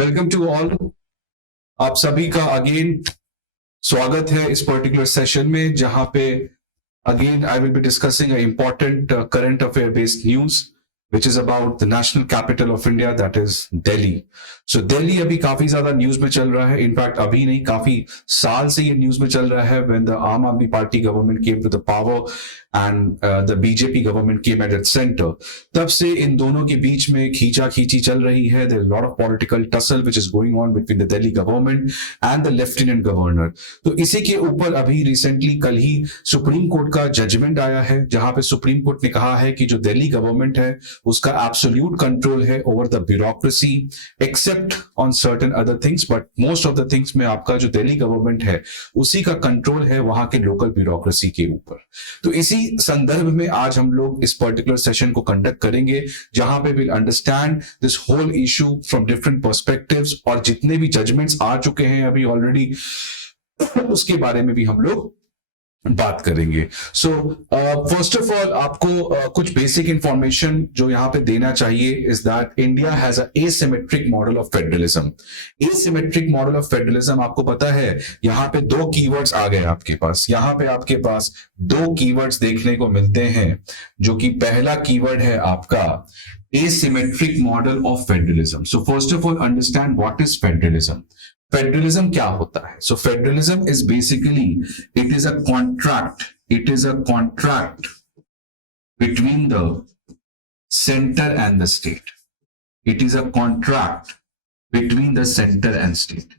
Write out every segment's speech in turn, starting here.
Welcome to all. आप सभी का अगेन स्वागत है इस पर्टिकुलर सेशन में, जहां पे again I will be discussing important current affair based news which is about the national capital of India, that is Delhi. So Delhi अभी काफी ज्यादा न्यूज में चल रहा है। इनफैक्ट अभी नहीं, काफी साल से ये न्यूज में चल रहा है। when the आम Aadmi party government came to the power and the BJP government came at its center, तब से इन दोनों के बीच में खींचा खींची चल रही है। there is a lot of political tussle which is going on between the Delhi government and the lieutenant governor. तो इसी के ऊपर अभी रिसेंटली कल ही सुप्रीम कोर्ट का जजमेंट आया है, जहां पे सुप्रीम कोर्ट ने कहा है कि जो दिल्ली गवर्नमेंट है उसका एब्सोल्यूट कंट्रोल है over the bureaucracy, except on certain other things, but most of the things में आपका जो दिल्ली गवर्नमेंट है उसी का कंट्रोल है वहां के लोकल ब्यूरोक्रेसी के ऊपर। तो इसी संदर्भ में आज हम लोग इस पर्टिकुलर सेशन को कंडक्ट करेंगे, जहां पे will understand this whole issue from different perspectives, और जितने भी जजमेंट्स आ चुके हैं अभी ऑलरेडी उसके बारे में भी हम लोग बात करेंगे। सो फर्स्ट ऑफ ऑल आपको कुछ बेसिक इंफॉर्मेशन जो यहां पे देना चाहिए is that India has a asymmetric model of federalism. Asymmetric model of federalism आपको पता है, यहां पे दो कीवर्ड्स आ गए आपके पास। यहां पे आपके पास दो कीवर्ड्स देखने को मिलते हैं, जो कि पहला कीवर्ड है आपका asymmetric model of federalism. So first of all understand what is federalism. Federalism क्या होता है? So federalism is basically it is a contract between the centre and the state. It is a contract between the centre and state.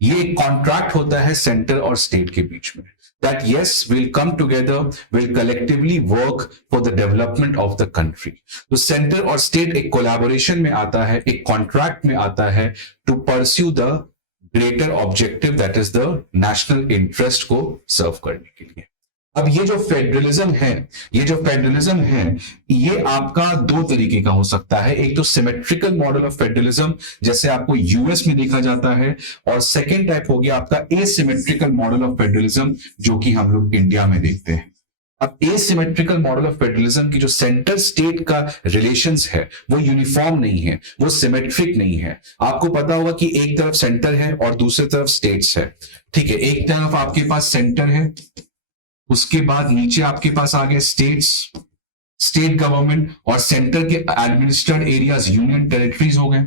ये contract होता है centre और state के बीच में, that yes, we'll come together, we'll collectively work for the development of the country. तो centre और state एक collaboration में आता है, एक कॉन्ट्रैक्ट में आता है to pursue the greater objective, that is the national interest को सर्व करने के लिए। अब ये जो फेडरलिज्म है ये आपका दो तरीके का हो सकता है। एक तो सिमेट्रिकल मॉडल ऑफ फेडरलिज्म, जैसे आपको यूएस में देखा जाता है, और सेकेंड टाइप हो गया आपका एसिमेट्रिकल मॉडल ऑफ फेडरलिज्म, जो कि हम लोग इंडिया में देखते हैं। अब एसिमेट्रिकल मॉडल ऑफ फेडरलिज्म की जो सेंटर स्टेट का रिलेशंस है वो यूनिफॉर्म नहीं है, वो सिमेट्रिक नहीं है। आपको पता होगा कि एक तरफ सेंटर है और दूसरी तरफ स्टेट्स है, ठीक है। एक तरफ आपके पास सेंटर है, उसके बाद नीचे आपके पास आ गए स्टेट गवर्नमेंट, और सेंटर के एडमिनिस्ट्रेटेड एरियाज यूनियन टेरिटरीज हो गए।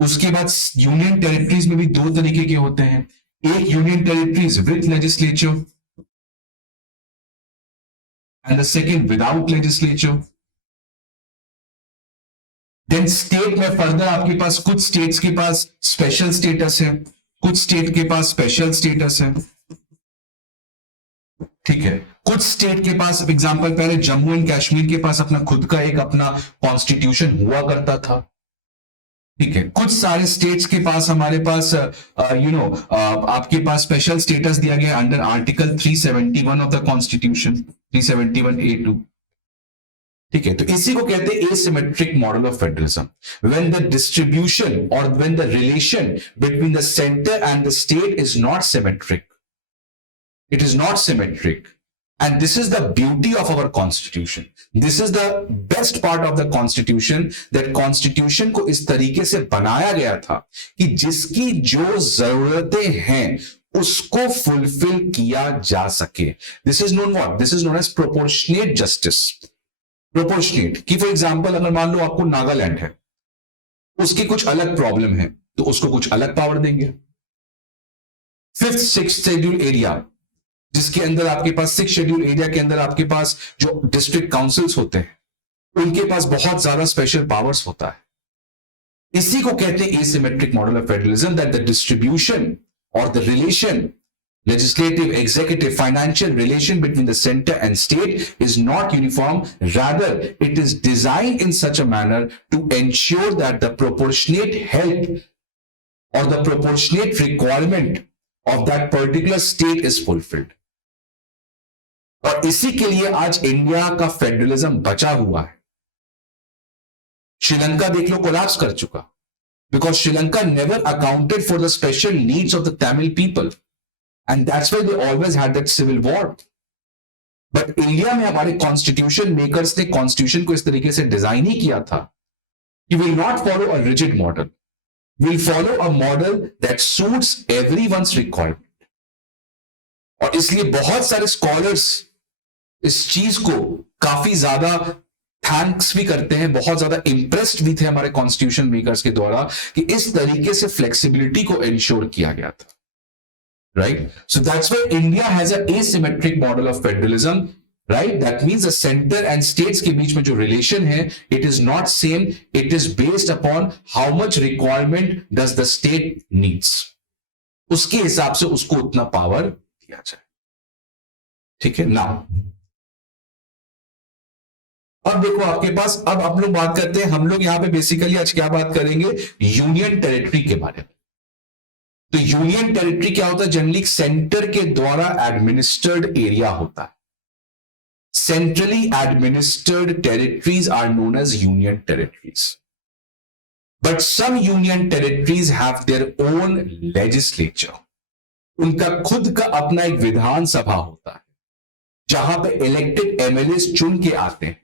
उसके बाद यूनियन टेरिटरीज में भी दो तरीके के होते हैं, एक union territories with legislature and the second without legislature. Then state में फर्दर आपके पास कुछ स्टेट्स के पास स्पेशल स्टेटस है, कुछ स्टेट के पास स्पेशल स्टेटस है, ठीक है। कुछ स्टेट के पास एग्जांपल पहले जम्मू एंड कश्मीर के पास अपना खुद का एक अपना कॉन्स्टिट्यूशन हुआ करता था, ठीक है। कुछ सारे स्टेट्स के पास हमारे पास आपके पास स्पेशल स्टेटस दिया गया under article 371 of the constitution, 371A2, ठीक है। तो इसी को कहते हैं asymmetric model of federalism, when the distribution और when the relation between the centre and the state is not symmetric, it is not symmetric. And this is the beauty of our constitution. This is the best part of the constitution, that constitution को इस तरीके से बनाया गया था कि जिसकी जो जरूरतें हैं उसको फुलफिल किया जा सके। This is known what? This is known as proportionate justice. Proportionate कि फॉर एग्जाम्पल अगर मान लो आपको नागालैंड है, उसकी कुछ अलग प्रॉब्लम है तो उसको कुछ अलग पावर देंगे। 5th 6th शेड्यूल एरिया जिसके अंदर आपके पास 6 शेड्यूल एरिया के अंदर आपके पास जो डिस्ट्रिक्ट काउंसिल्स होते हैं उनके पास बहुत ज्यादा स्पेशल पावर्स होता है। इसी को कहते हैं asymmetric model of federalism, that the distribution और the relation, legislative, executive, financial relation between the center and state is not uniform. Rather, it is designed in such a manner to ensure that the proportionate help or the proportionate requirement of that particular state is fulfilled. और इसी के लिए आज India का federalism बचा हुआ है। श्रीलंका देख लो कोलैप्स कर चुका, because Sri Lanka never accounted for the special needs of the Tamil people, and that's why they always had that civil war. But India में हमारे कॉन्स्टिट्यूशन मेकर्स ने कॉन्स्टिट्यूशन को इस तरीके से डिजाइन ही किया था कि will not follow a rigid model, will follow a model that suits everyone's requirement. और इसलिए बहुत सारे स्कॉलर्स इस चीज को काफी ज्यादा थैंक्स भी करते हैं, बहुत ज्यादा इंप्रेस्ड भी थे हमारे कॉन्स्टिट्यूशन मेकर्स के द्वारा कि इस तरीके से फ्लेक्सिबिलिटी को इंश्योर किया गया था, right? So that's why India has a asymmetric model of federalism, right? That means centre and states के बीच में जो रिलेशन है, it is not same, it is based upon how much requirement does the state needs, उसके हिसाब से उसको उतना power दिया जाए, ठीक है ना? अब देखो आपके पास, अब हम लोग बात करते हैं, हम लोग यहां पे बेसिकली आज क्या बात करेंगे, यूनियन टेरिटरी के बारे में। तो यूनियन टेरिटरी क्या होता है? जनरली सेंटर के द्वारा एडमिनिस्टर्ड एरिया होता है। Centrally administered territories are known as union territories, but some union territories have their own legislature. उनका खुद का अपना एक विधानसभा होता है जहां पे इलेक्टेड एमएलए चुन के आते हैं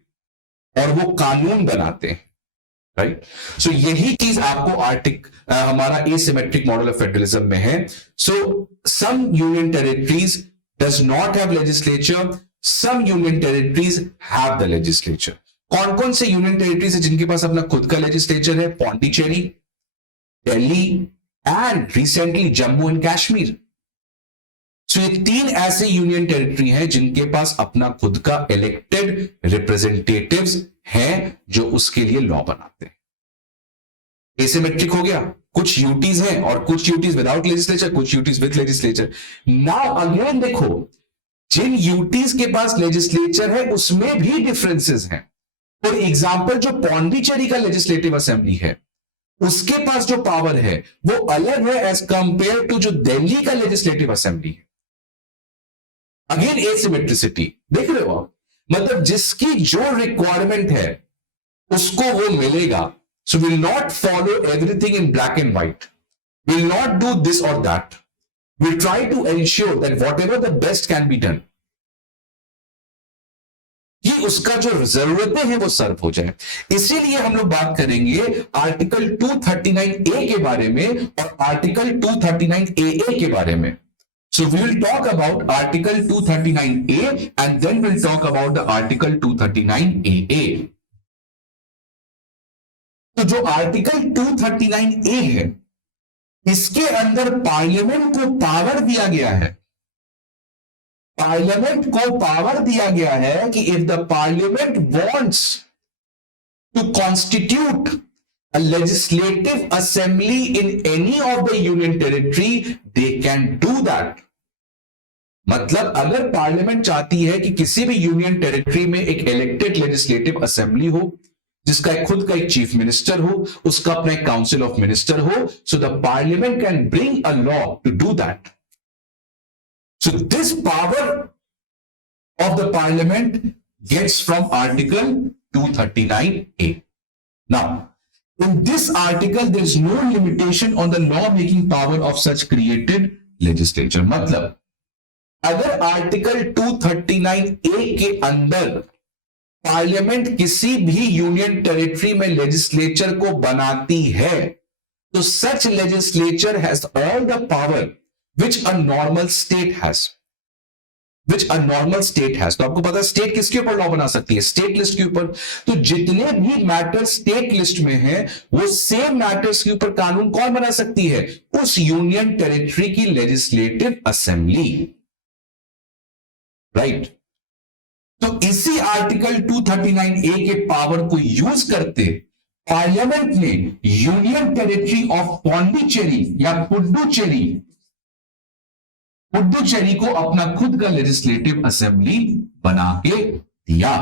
और वो कानून बनाते हैं, राइट? सो यही चीज आपको हमारा एसिमेट्रिक मॉडल ऑफ फेडरलिज्म में है। So some union territories does not have legislature, some union territories have the legislature. कौन कौन से यूनियन टेरिटरीज है जिनके पास अपना खुद का लेजिस्लेचर है? Pondicherry, Delhi and recently Jammu and Kashmir. So ये तीन ऐसे यूनियन टेरिटरी हैं जिनके पास अपना खुद का इलेक्टेड रिप्रेजेंटेटिव्स हैं जो उसके लिए लॉ बनाते हैं। एसिमेट्रिक हो गया, कुछ यूटीज हैं और कुछ यूटीज विदाउट लेजिस्लेचर, कुछ UTs with legislature. Now again देखो, जिन यूटीज के पास लेजिस्लेचर है उसमें भी डिफरेंसेस हैं। फॉर एग्जाम्पल, जो पौंडीचेरी का लेजिस्लेटिव असेंबली है उसके पास जो पावर है वो अलग है एज कंपेयर टू जो दिल्ली का लेजिस्लेटिव असेंबली है। अगेन एसिमेट्रिसिटी देख रहे हो आप, मतलब जिसकी जो रिक्वायरमेंट है उसको वो मिलेगा। So will not follow everything in black and white, will not do this और that, will try to ensure that whatever the best can be done, कि उसका जो जरूरतें हैं वो सर्व हो जाए। इसीलिए हम लोग बात करेंगे आर्टिकल 239A के बारे में और आर्टिकल 239AA के बारे में। So we will talk about Article 239A and then we'll talk about the Article 239AA. तो जो आर्टिकल 239A है, इसके अंदर पार्लियामेंट को पावर दिया गया है। पार्लियामेंट को पावर दिया गया है कि if the parliament wants to constitute a legislative assembly in any of the union territory, they can do that. मतलब अगर पार्लियामेंट चाहती है कि किसी भी यूनियन टेरिटरी में एक इलेक्टेड लेजिस्लेटिव असेंबली हो जिसका खुद का एक चीफ मिनिस्टर हो, उसका अपना एक काउंसिल ऑफ मिनिस्टर हो, so the parliament can bring a law to do that. So this power of the parliament gets from article 239A. Now in this article there is no limitation on the law making power of such created legislature. मतलब अगर article 239A के अंदर parliament किसी भी union territory में legislature को बनाती है तो such legislature has all the power which a normal state has, which a normal state has. तो आपको पता है स्टेट किसके ऊपर लॉ बना सकती है? स्टेट लिस्ट के ऊपर। तो जितने भी मैटर स्टेट लिस्ट में हैं वो सेम मैटर्स के ऊपर कानून कौन बना सकती है? उस यूनियन टेरिटरी की लेजिस्लेटिव असेंबली, राइट? तो इसी आर्टिकल 239A के पावर को यूज करते पार्लियामेंट ने यूनियन टेरिटरी ऑफ पौंडीचेरी या पुडुचेरी को अपना खुद का लेजिस्लेटिव असेंबली बना के दिया।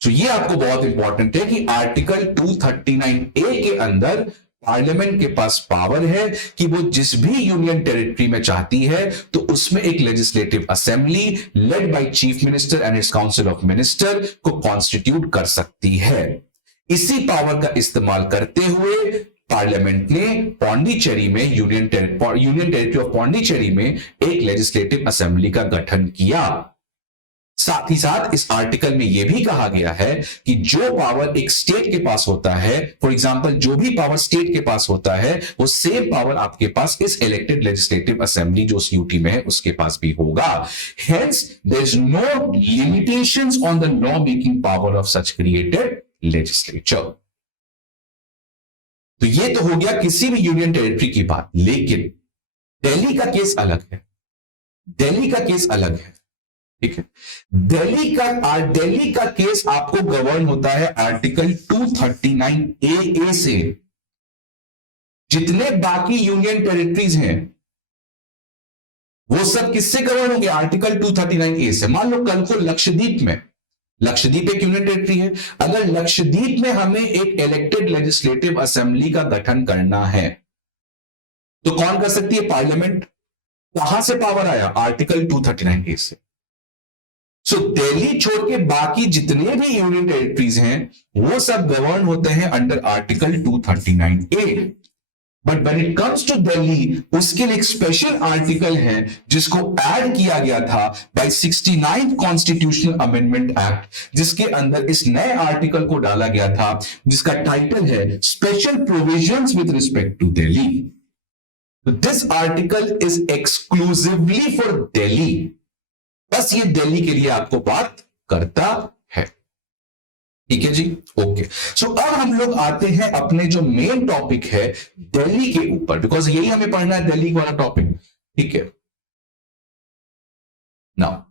तो ये आपको बहुत इंपॉर्टेंट है कि आर्टिकल 239A के अंदर पार्लियामेंट के पास पावर है कि वो जिस भी यूनियन टेरिटरी में चाहती है तो उसमें एक legislative assembly led by chief minister and it's council of minister को कॉन्स्टिट्यूट कर सकती है। इसी पावर का इस्तेमाल करते हुए पार्लियामेंट ने पौंडीचेरी में यूनियन टेरिटरी ऑफ पौंडीचेरी में एक लेजिस्लेटिव असेंबली का गठन किया। साथ ही साथ इस आर्टिकल में यह भी कहा गया है कि जो पावर एक स्टेट के पास होता है, फॉर एग्जांपल जो भी पावर स्टेट के पास होता है, वो सेम पावर आपके पास इस इलेक्टेड लेजिस्लेटिव असेंबली जो उस यूटी में है उसके पास भी होगा। Hence there is no limitations on the law making power of such created legislature. तो ये तो हो गया किसी भी यूनियन टेरिटरी की बात, लेकिन दिल्ली का केस अलग है। दिल्ली का केस अलग है, ठीक है। दिल्ली का केस आपको गवर्न होता है आर्टिकल 239 ए से। जितने बाकी यूनियन टेरिटरीज हैं वो सब किससे गवर्न होंगे? आर्टिकल 239 ए से। मान लो कल को लक्षद्वीप में, लक्षद्वीप एक यूनियन टेरिटरी है, अगर लक्षद्वीप में हमें एक इलेक्टेड लेजिस्लेटिव असेंबली का गठन करना है तो कौन कर सकती है? पार्लियामेंट। कहां से पावर आया? आर्टिकल 239 ए से। सो दिल्ली छोड़ के बाकी जितने भी यूनियन टेरिटरीज हैं वो सब गवर्न होते हैं under article 239 A. But when it comes to Delhi, उसके लिए एक स्पेशल आर्टिकल है जिसको ऐड किया गया था bye 69th constitutional amendment act, जिसके अंदर इस नए आर्टिकल को डाला गया था जिसका टाइटल है special provisions with respect to Delhi. This article is exclusively for Delhi. बस ये दिल्ली के लिए आपको बात करता है, ठीक है जी, ओके। सो अब हम लोग आते हैं अपने जो मेन टॉपिक है दिल्ली के ऊपर, बिकॉज यही हमें पढ़ना है, दिल्ली वाला टॉपिक, ठीक है। Now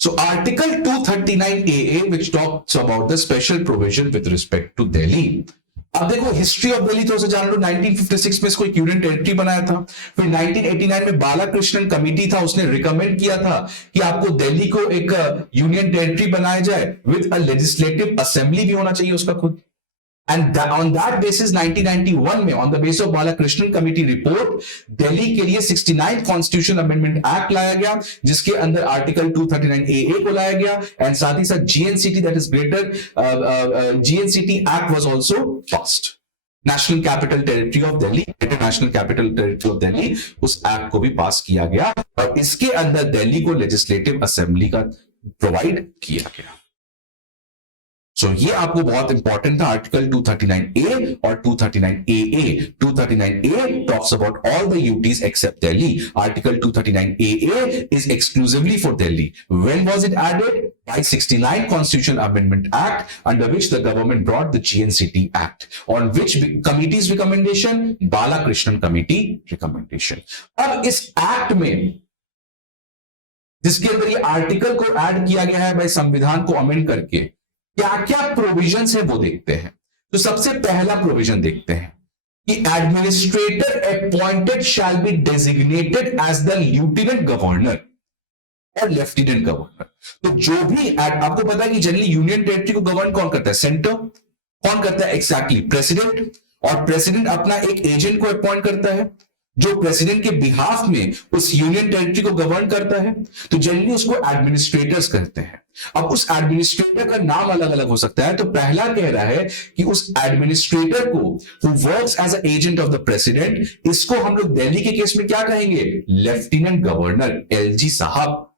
so article 239 A which talks about the special provision with respect to Delhi. अब देखो हिस्ट्री ऑफ दिल्ली थोड़ा सा जान लो। 1956 में इसको एक यूनियन टेरिटरी बनाया था। फिर 1989 में बालाकृष्णन कमेटी था, उसने रिकमेंड किया था कि आपको दिल्ली को एक यूनियन टेरिटरी बनाया जाए विद अ लेजिस्लेटिव असेंबली भी होना चाहिए उसका खुद। एंड ऑन दैट बेसिस 1991 में on the base of Balakrishnan committee report Delhi के लिए 69th कॉन्स्टिट्यूशन अमेंडमेंट एक्ट लाया गया, जिसके अंदर आर्टिकल 239 ए को लाया गया। एंड साथ ही साथ GNCT, that is greater GNCT act was also passed. National capital territory of Delhi, greater national capital territory of Delhi, उस एक्ट को भी पास किया गया और इसके अंदर दिल्ली को लेजिस्लेटिव असेंबली का प्रोवाइड किया गया। सो ये आपको बहुत इंपॉर्टेंट था, आर्टिकल 239 और 239 239 talks about all the UTs except Delhi. Article 239 is exclusively for Delhi. When was it added? By 69 Constitutional Amendment Act, under which the government brought the GNCT Act. On which committee's recommendation? Balakrishnan Committee recommendation. अब इस act में जिसके अंदर ये article को add किया गया है भाई, संविधान को अमेंड करके, क्या क्या प्रोविजंस है वो देखते हैं। तो सबसे पहला प्रोविजन देखते हैं कि administrator appointed shall be designated as the lieutenant governor और लेफ्टिनेंट गवर्नर। तो जो भी आपको पता है कि जनरली यूनियन टेरिटरी को गवर्न कौन करता है? सेंटर। कौन करता है? Exactly president. और प्रेसिडेंट अपना एक एजेंट को अपॉइंट करता है जो प्रेसिडेंट के बिहाफ में उस यूनियन टेरिटरी को गवर्न करता है। तो जनरली उसको एडमिनिस्ट्रेटर्स कहते हैं। अब उस एडमिनिस्ट्रेटर का नाम अलग अलग हो सकता है। तो पहला कह रहा है कि उस एडमिनिस्ट्रेटर को who works as a agent of the president, इसको हम लोग दिल्ली के केस में क्या कहेंगे? लेफ्टिनेंट गवर्नर, एलजी साहब।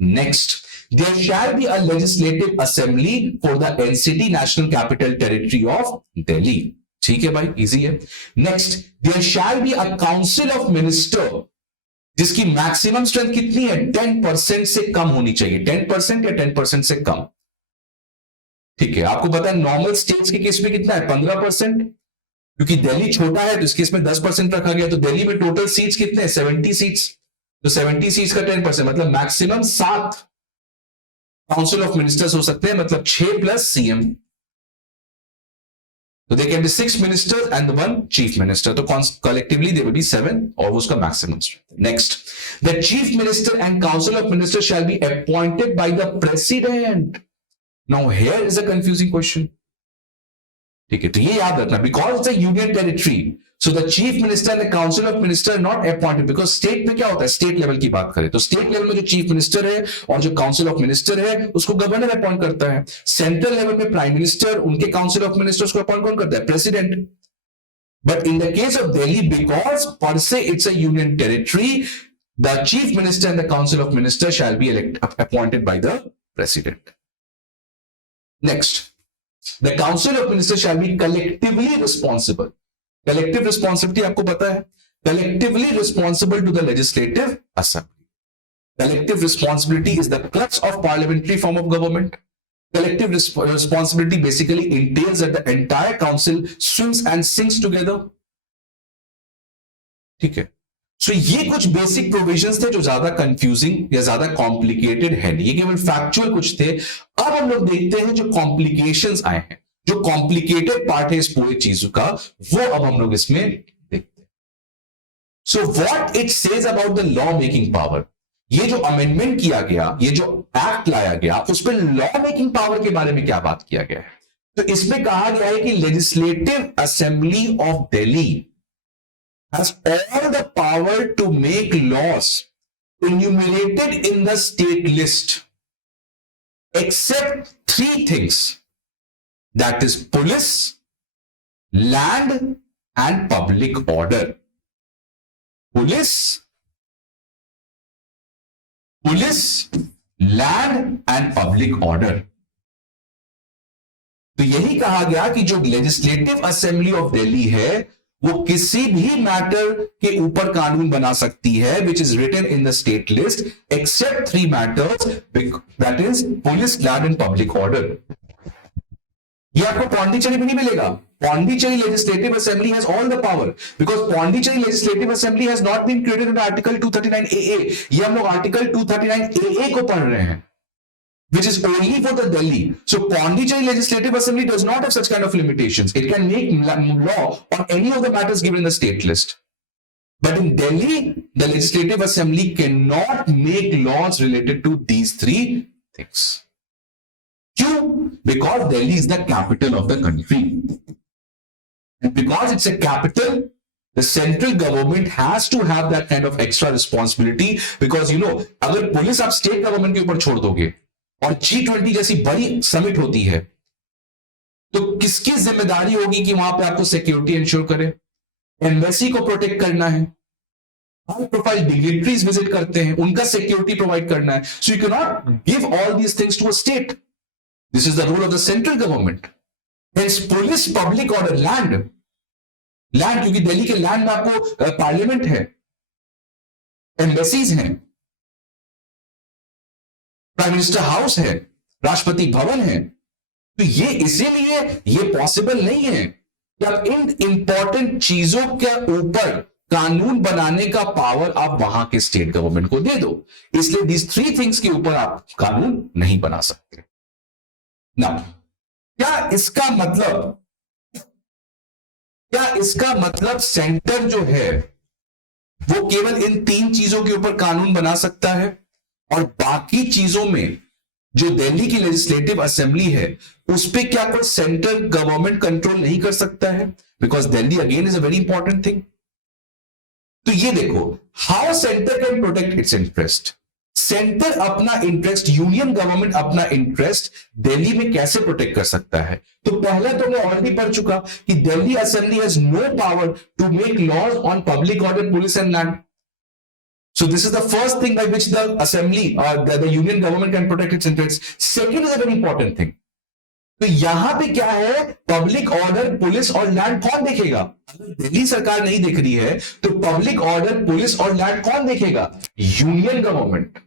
Next, there shall be a legislative assembly for the NCT, National Capital Territory of Delhi. ठीक है भाई, इजी है। Next, there shall be a council of minister, जिसकी मैक्सिमम स्ट्रेंथ कितनी है? 10% से कम होनी चाहिए। 10% या 10% से कम, ठीक है। आपको पता है नॉर्मल स्टेट्स के केस में कितना है? 15%। क्योंकि दिल्ली छोटा है तो इस केस में 10% रखा गया। तो दिल्ली में टोटल सीट्स कितने? 70 सीट्स। तो 70 सीट्स का 10% मतलब मैक्सिमम 7 काउंसिल ऑफ मिनिस्टर्स हो सकते हैं, मतलब 6 प्लस सीएम। तो they can be 6 ministers and the 1 chief minister. तो कलेक्टिवली दे विल बी 7 और उसका maximum. Next, the chief minister and council of minister shall be appointed by the president. Now here is a confusing question, ठीक है। तो ये याद रखना, because the union territory, so the chief minister and council of minister not appointed. Because state में क्या होता है? स्टेट लेवल की बात करें तो स्टेट लेवल में जो चीफ मिनिस्टर है और जो काउंसिल ऑफ मिनिस्टर है उसको गवर्नर अपॉइंट करता है। सेंट्रल लेवल में प्राइम मिनिस्टर, उनके काउंसिल ऑफ मिनिस्टर्स को अपॉइंट कौन करता है? President. But in the case of Delhi, because पर से it's a union territory, The chief minister and the council of ministers shall be appointed by the president. Next, the council of ministers shall be collectively responsible. Collective responsibility आपको पता है, collectively responsible to the legislative assembly. Collective responsibility is the crux of parliamentary form of government. Collective responsibility basically entails that the entire council swims and sinks together. ठीक है, सो ये कुछ basic provisions थे जो ज्यादा कंफ्यूजिंग या ज्यादा complicated है, ये केवल फैक्चुअल कुछ थे. अब हम लोग देखते हैं जो कॉम्प्लिकेशंस आए हैं, जो कॉम्प्लिकेटेड पार्ट है इस पूरी चीज का, वो अब हम लोग इसमें देखते हैं. So what it says about the law making power. ये जो अमेंडमेंट किया गया, ये जो एक्ट लाया गया, उस पर लॉ मेकिंग पावर के बारे में क्या बात किया गया है. तो इसमें कहा गया है कि legislative assembly of Delhi has all the power to make laws enumerated in the state list except three things, that is police, land and public order. Police, land and public order. तो यही कहा गया कि जो लेजिस्लेटिव असेंबली ऑफ दिल्ली है वो किसी भी मैटर के ऊपर कानून बना सकती है which is written in the state list except three matters, that is police, land and public order. ये आपको पौंडीचेरी में नहीं मिलेगा. Pondicherry legislative assembly has all the power because Pondicherry legislative assembly has not been created in article 239 AA. ये हम लोग article 239 AA को पढ़ रहे हैं, which is only for the Delhi. So Pondicherry Legislative Assembly does not have such kind of limitations. It can make law on any of the matters given in the state list. But in Delhi, the Legislative Assembly cannot make laws related to these three things. Why? Because Delhi is the capital of the country. And because it's a capital, the central government has to have that kind of extra responsibility because, you know, अगर police आप state government के ऊपर छोड़ दोगे और G20 जैसी बड़ी summit होती है तो किसकी जिम्मेदारी होगी कि वहां पे आपको सिक्योरिटी इंश्योर करे. एम्बेसी को प्रोटेक्ट करना है, हाई प्रोफाइल डिग्निटरीज विजिट करते हैं, उनका सिक्योरिटी प्रोवाइड करना है. So you can not give all these things to a state. This is the rule of the central government. Hence police, public order, land क्योंकि दिल्ली के land में आपको parliament है, एम्बेसीज हैं, प्राइम मिनिस्टर हाउस है, राष्ट्रपति भवन है. तो ये इसीलिए ये पॉसिबल नहीं है कि आप इन इंपॉर्टेंट चीजों के ऊपर कानून बनाने का पावर आप वहां के स्टेट गवर्नमेंट को दे दो. इसलिए दीज थ्री थिंग्स के ऊपर आप कानून नहीं बना सकते ना. क्या इसका मतलब सेंटर जो है वो केवल इन तीन चीजों के ऊपर कानून बना सकता है और बाकी चीजों में जो दिल्ली की लेजिस्लेटिव असेंबली है उस पे क्या कोई सेंट्रल गवर्नमेंट कंट्रोल नहीं कर सकता है? Because Delhi again is a very important thing. तो ये देखो, how centre can protect it's interest. Centre अपना इंटरेस्ट, यूनियन गवर्नमेंट अपना इंटरेस्ट दिल्ली में कैसे प्रोटेक्ट कर सकता है? तो पहला तो मैं ऑलरेडी पढ़ चुका कि Delhi assembly has no power to make laws on public order, police and land. So this is the first thing by which the assembly or the union government can protect its interests. Second is a very important thing. तो यहां पे क्या है, public order, police और land कौन देखेगा? अगर दिल्ली सरकार नहीं देख रही है तो पब्लिक ऑर्डर, पुलिस और लैंड कौन देखेगा? Union government.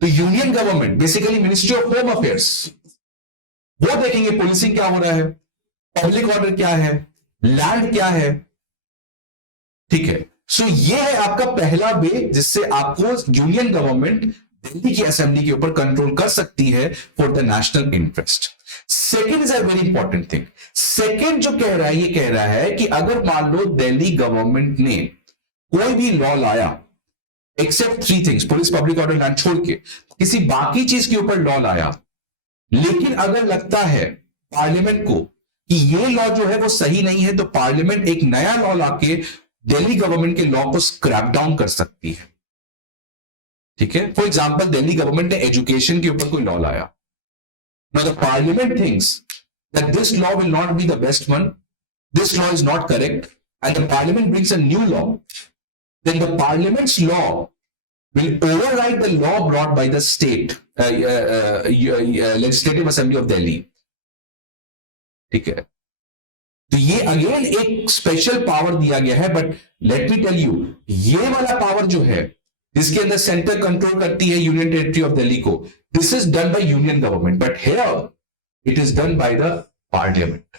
तो union government basically ministry of home affairs, वो देखेंगे पुलिसिंग क्या हो रहा है, पब्लिक ऑर्डर क्या है, लैंड क्या है. ठीक है. सो ये है आपका पहला वे जिससे आपको यूनियन गवर्नमेंट दिल्ली की असेंबली के ऊपर कंट्रोल कर सकती है for the national interest. Second is a very important thing. Second जो कह रहा है, ये कह रहा है कि अगर मान लो दिल्ली गवर्नमेंट ने कोई भी लॉ लाया accept three things, police, public order, land छोड़ के किसी बाकी चीज के ऊपर लॉ लाया, लेकिन अगर लगता है पार्लियामेंट को कि ये लॉ जो है वो सही नहीं है, तो पार्लियामेंट एक नया लॉ लाके दिल्ली गवर्नमेंट के लॉ को स्क्रैप डाउन कर सकती है. ठीक है. फॉर एग्जांपल, दिल्ली गवर्नमेंट ने एजुकेशन के ऊपर कोई लॉ लाया. Now the parliament thinks that this law will not be the best one, this law is not correct and the parliament brings a new law, then the parliament's law will override the law brought by the state legislative assembly of Delhi. ठीक है, तो ये again एक special power दिया गया है, but let me tell you, ये वाला पावर जो है जिसके अंदर सेंटर कंट्रोल करती है यूनियन टेरिटरी ऑफ दिल्ली को, this is done by union government, but here it is done by the parliament.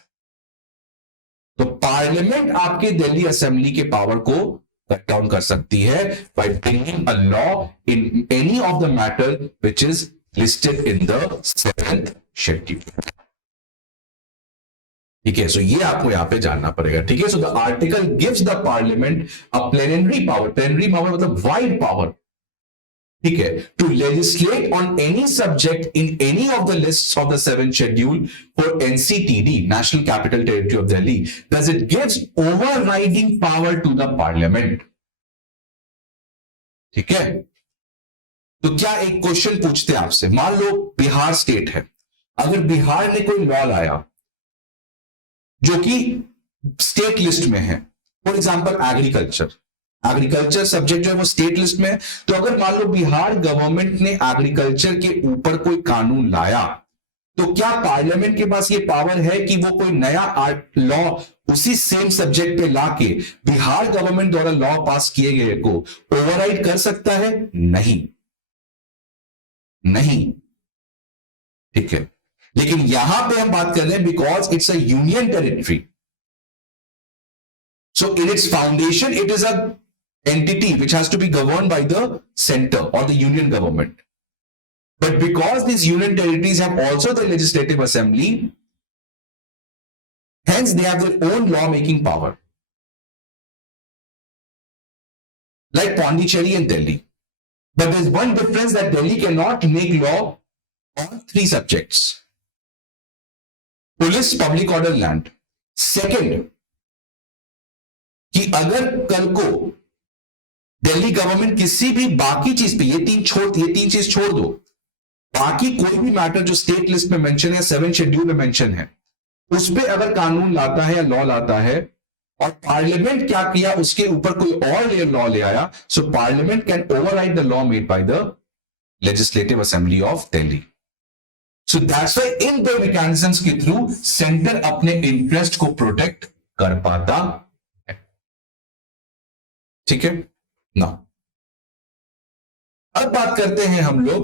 तो पार्लियामेंट आपके दिल्ली असेंबली के पावर को कट डाउन कर सकती है by bringing a law in any of the matter which is listed in the 7th schedule. ठीक है, सो ये आपको यहां पे जानना पड़ेगा. ठीक है, so the article gives the parliament a plenary power. Plenary power मतलब वाइड पावर. ठीक है, to legislate on any subject in any of the lists of the 7th schedule for NCTD, national capital territory of Delhi. Thus it gives overriding power to the parliament. ठीक है, तो क्या एक question पूछते हैं आपसे, मान लो बिहार स्टेट है, अगर बिहार ने कोई लॉ लाया जो कि स्टेट लिस्ट में है, फॉर एग्जांपल एग्रीकल्चर सब्जेक्ट जो है वो स्टेट लिस्ट में है, तो अगर मान लो बिहार गवर्नमेंट ने एग्रीकल्चर के ऊपर कोई कानून लाया, तो क्या पार्लियामेंट के पास ये पावर है कि वो कोई नया लॉ उसी सेम सब्जेक्ट पे लाके बिहार गवर्नमेंट द्वारा लॉ पास किए गए को ओवरराइड कर सकता है? नहीं. ठीक है, लेकिन यहां पे हम बात कर रहे हैं because it's a union territory, so in its foundation it is a entity which has to be governed by the center or the union government, but because these union territories have also the legislative assembly, hence they have their own law making power, like Pondicherry and Delhi. But there's one difference, that Delhi cannot make law on 3 subjects: police, public order, land. Second, कि अगर कल को Delhi government किसी भी बाकी चीज पे, ये तीन चीज छोड़ दो, बाकी कोई भी मैटर जो स्टेट लिस्ट में मेंशन है, 7th शेड्यूल में मेंशन है, उस पे अगर कानून लाता है या लॉ लाता है और पार्लियामेंट क्या किया, उसके ऊपर कोई और लॉ ले आया, so parliament can override the law made by the legislative assembly of Delhi. So that's why in the mechanisms के थ्रू सेंटर अपने इंटरेस्ट को प्रोटेक्ट कर पाता है. ठीक है ना, अब बात करते हैं हम लोग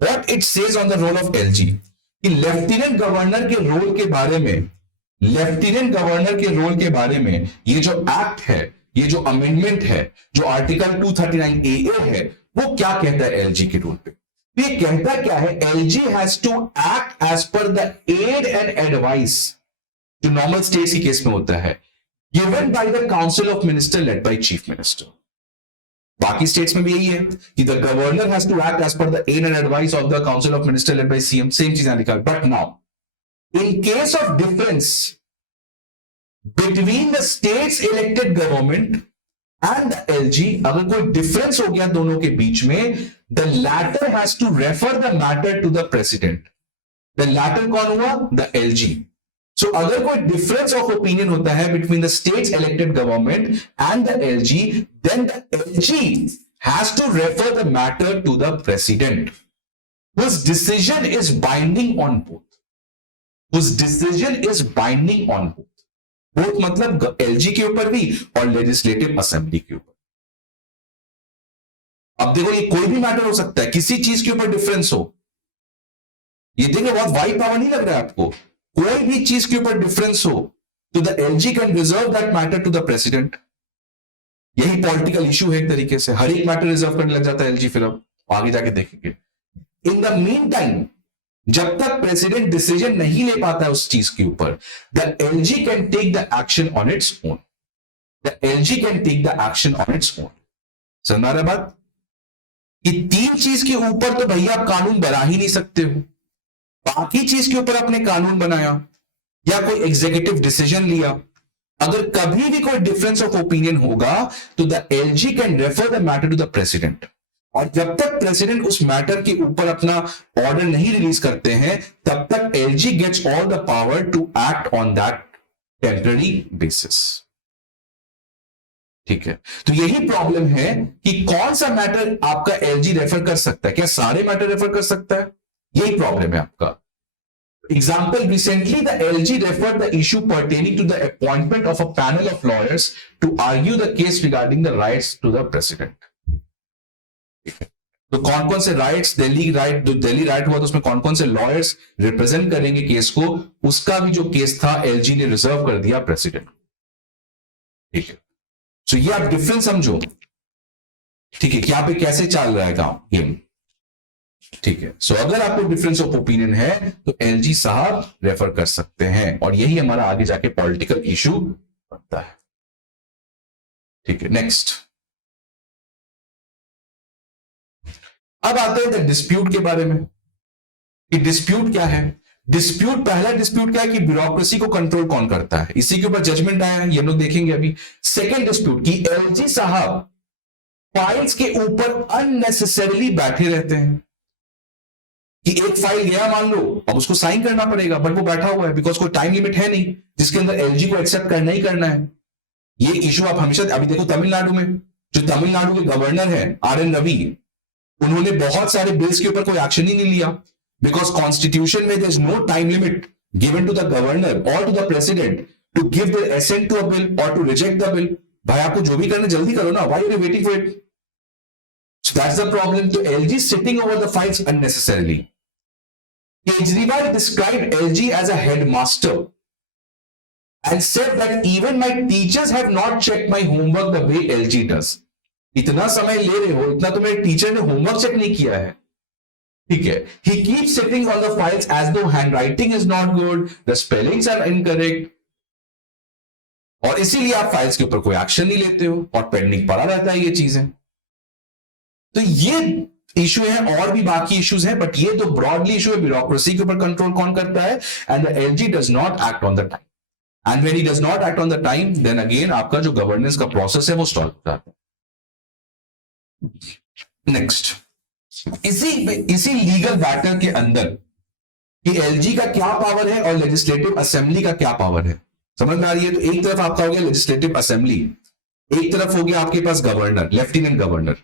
what it says on the role of LG, कि लेफ्टिनेंट गवर्नर के रोल के बारे में, ये जो एक्ट है, ये जो अमेंडमेंट है, जो आर्टिकल 239AA है, वो क्या कहता है एलजी के रोल पे. ये कहता क्या है, LG has to act as per the aid and advice, जो नॉर्मल स्टेट्स के केस में होता है, given by the council of minister led by chief minister. बाकी स्टेट्स में भी यही है कि the governor has to act as per the aid and advice of the council of minister led by CM. Same चीज लिखा है. But now, in case of difference between the states elected government and the LG, अगर कोई difference हो गया दोनों के बीच में, the latter has to refer the matter to the president. The latter कौन हुआ? The LG. So अगर कोई डिफरेंस ऑफ ओपिनियन होता है between the states elected government and the LG, then the LG has to refer the matter to the president, whose decision is binding on both. Both मतलब LG के ऊपर भी और legislative assembly के ऊपर. अब देखो, ये कोई भी मैटर हो सकता है, किसी चीज के ऊपर डिफरेंस हो. ये देखिए, बहुत वाइड पावर नहीं लग रहा है आपको? कोई भी चीज के ऊपर डिफरेंस हो तो the LG can reserve that matter to the president. यही पॉलिटिकल इशू है एक तरीके से, हर एक मैटर रिजर्व करने लग जाता है एलजी. फिर अब आगे जाके देखेंगे. इन द मीन टाइम, जब तक प्रेसिडेंट डिसीजन नहीं ले पाता है उस चीज के ऊपर, the LG can take the action on its own. समझ रहा बात? कि 3 चीज के ऊपर तो भैया आप कानून बना ही नहीं सकते हो. बाकी चीज के ऊपर आपने कानून बनाया या कोई एग्जीक्यूटिव डिसीजन लिया, अगर कभी भी कोई डिफरेंस ऑफ ओपिनियन होगा तो the LG can refer the matter to the president. और जब तक प्रेसिडेंट उस मैटर के ऊपर अपना ऑर्डर नहीं रिलीज करते हैं, तब तक LG gets all the power to act on that temporary basis. ठीक है, तो यही प्रॉब्लम है कि कौन सा मैटर आपका एलजी रेफर कर सकता है, क्या सारे मैटर रेफर कर सकता है, यही प्रॉब्लम है आपका। Example, recently the LG referred the issue pertaining to the appointment of a panel of lawyers to argue the case regarding the rights to the president. तो कौन कौन से राइट्स, दिल्ली राइट हुआ तो उसमें कौन कौन से लॉयर्स रिप्रेजेंट करेंगे केस को, उसका भी जो केस था एलजी ने रिजर्व कर दिया प्रेसिडेंट। ठीक है, तो ये आप डिफरेंस समझो। ठीक है, कि यहां पे कैसे चल रहा है काम गेम। ठीक है, सो अगर आपको डिफरेंस ऑफ ओपिनियन है तो एलजी साहब रेफर कर सकते हैं, और यही हमारा आगे जाके पॉलिटिकल इशू बनता है। ठीक है, नेक्स्ट अब आते हैं डिस्प्यूट के बारे में कि डिस्प्यूट क्या है। डिस्प्यूट, पहला डिस्प्यूट क्या है कि ब्यूरोक्रेसी को कंट्रोल कौन करता है, इसी के ऊपर जजमेंट आया है, ये हम लोग देखेंगे अभी। सेकंड डिस्प्यूट कि एलजी साहब फाइल्स के ऊपर अननेसेसरीली बैठे रहते हैं, कि एक फाइल गया मान लो, अब उसको साइन करना पड़ेगा, बट वो बैठा हुआ है बिकॉज कोई टाइम लिमिट है नहीं जिसके अंदर एलजी को एक्सेप्ट करना ही करना है। ये इशू आप हमेशा अभी देखो तमिलनाडु में, जो तमिलनाडु के गवर्नर है आर.एन. रवि, उन्होंने बहुत सारे बिल्स के ऊपर कोई एक्शन ही नहीं लिया बिकॉज कॉन्स्टिट्यूशन में there is no time limit given to the governor और to the president to give the assent to a bill और टू रिजेक्ट द बिल। भाई आपको जो भी करना जल्दी करो ना, why are you waiting for it? So that's the problem. So LG is sitting over the files unnecessarily. Kejriwal described LG as a headmaster and said that even my teachers have not checked my homework the way LG does. इतना समय ले रहे हो, इतना तो मेरे teacher ने homework check नहीं किया है। ठीक है, he keeps sitting on the files as though handwriting is not good, the spellings are incorrect. और इसीलिए आप फाइल्स के ऊपर कोई एक्शन नहीं लेते हो और पेंडिंग पड़ा रहता है ये चीजें। तो ये इशू है, और भी बाकी इश्यूज हैं, बट ये तो ब्रॉडली इशू है ब्यूरोक्रेसी के ऊपर कंट्रोल कौन करता है, and the LG does not act on the time, and when he does not act on the time then again आपका जो गवर्नेंस का प्रोसेस है वो स्टॉल हो जाता है। नेक्स्ट, इसी लीगल मैटर के अंदर कि एलजी का क्या पावर है और लेजिस्लेटिव असेंबली का क्या पावर है समझ में आ रही है। तो एक तरफ आपका हो गया लेजिस्लेटिव असेंबली, एक तरफ हो गया आपके पास गवर्नर, लेफ्टिनेंट गवर्नर,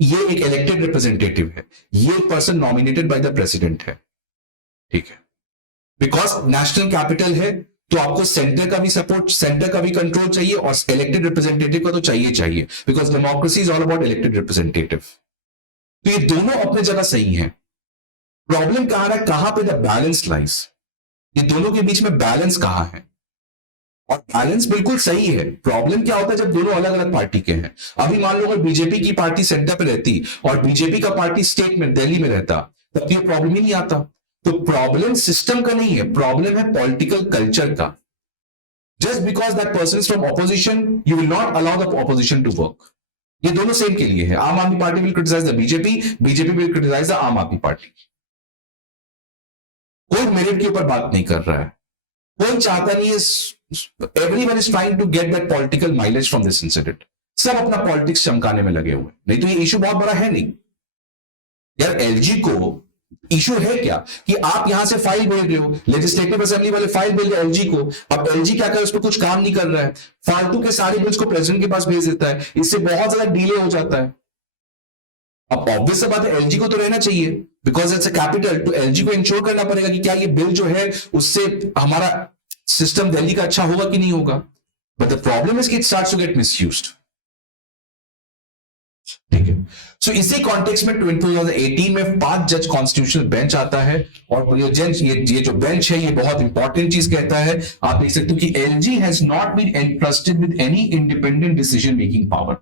ये एक इलेक्टेड रिप्रेजेंटेटिव है, ये एक person nominated by the president है। ठीक है, बिकॉज नेशनल कैपिटल है तो आपको सेंटर का भी सपोर्ट, सेंटर का भी कंट्रोल चाहिए और इलेक्टेड रिप्रेजेंटेटिव का तो चाहिए, because democracy is all about elected representative. तो ये दोनों अपने जगह सही है। प्रॉब्लम कहां है, कहां पे द बैलेंस लाइज, ये दोनों के बीच में बैलेंस कहां है, और बैलेंस बिल्कुल सही है। प्रॉब्लम क्या होता है जब दोनों अलग अलग पार्टी के हैं। अभी मान लो अगर बीजेपी की पार्टी सेंटर पे रहती और बीजेपी का पार्टी स्टेट में दिल्ली में रहता, तब तो ये प्रॉब्लम ही नहीं आता। तो प्रॉब्लम सिस्टम का नहीं है, प्रॉब्लम है पॉलिटिकल कल्चर का। Just because that person is from opposition you will not allow the opposition to work. ये दोनों सेम के लिए है। Aam Aadmi Party will criticise the BJP, BJP will criticise the Aam Aadmi party. कोई मेरिट के ऊपर बात नहीं कर रहा है, कोई चाहता नहीं है, everyone is trying to get that political mileage from this incident. सब अपना पॉलिटिक्स चमकाने में लगे हुए, नहीं तो ये इशू बहुत बड़ा है नहीं यार। एलजी को इशू है क्या कि आप यहां से फाइल भेज रहे हो, लेजिस्लेटिव असेंबली वाले फाइल भेज रहे एलजी को, अब एलजी क्या करे, उस पर कुछ काम नहीं कर रहा है, फालतू के सारे बिल्स को प्रेसिडेंट के पास भेज देता है, इससे बहुत ज्यादा डिले हो जाता है। अब ऑब्वियस बात है एलजी को तो रहना चाहिए बिकॉज इट्स अ कैपिटल, तो एलजी को इंश्योर करना पड़ेगा कि क्या ये बिल जो है उससे हमारा सिस्टम दिल्ली का अच्छा होगा कि नहीं होगा। बट द प्रॉब्लम इज कि it starts to get misused. ठीक है, सो इसी कॉन्टेक्स्ट में 2018 में 5 जज कॉन्स्टिट्यूशनल बेंच आता है, और ये जो बेंच है ये बहुत इंपॉर्टेंट चीज कहता है। आप देख सकते हो कि LG has not been entrusted with any independent decision making power,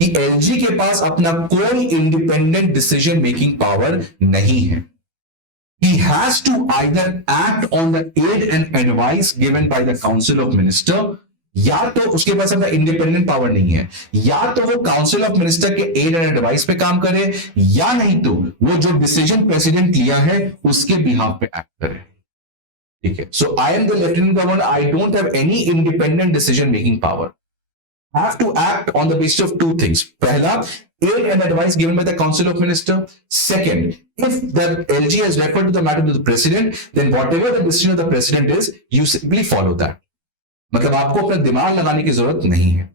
कि एलजी के पास अपना कोई इंडिपेंडेंट डिसीजन मेकिंग पावर नहीं है। He has to either act on the aid and advice given by the Council of Minister, या तो उसके पास अपना इंडिपेंडेंट पावर नहीं है, या तो वो काउंसिल ऑफ मिनिस्टर के एड एंड एडवाइस पे काम करे, या नहीं तो वो जो डिसीजन प्रेसिडेंट लिया है उसके बिहाफ पे एक्ट करे। ठीक है, so I am the lieutenant governor, I don't have any independent decision making power, have to act on the basis of 2 things. Pehla, aid and advice given by the Council of Minister. Second, if the LG has referred to the matter to the President, then whatever the decision of the President is, you simply follow that. मतलब आपको अपना दिमाग लगाने की जरूरत नहीं है।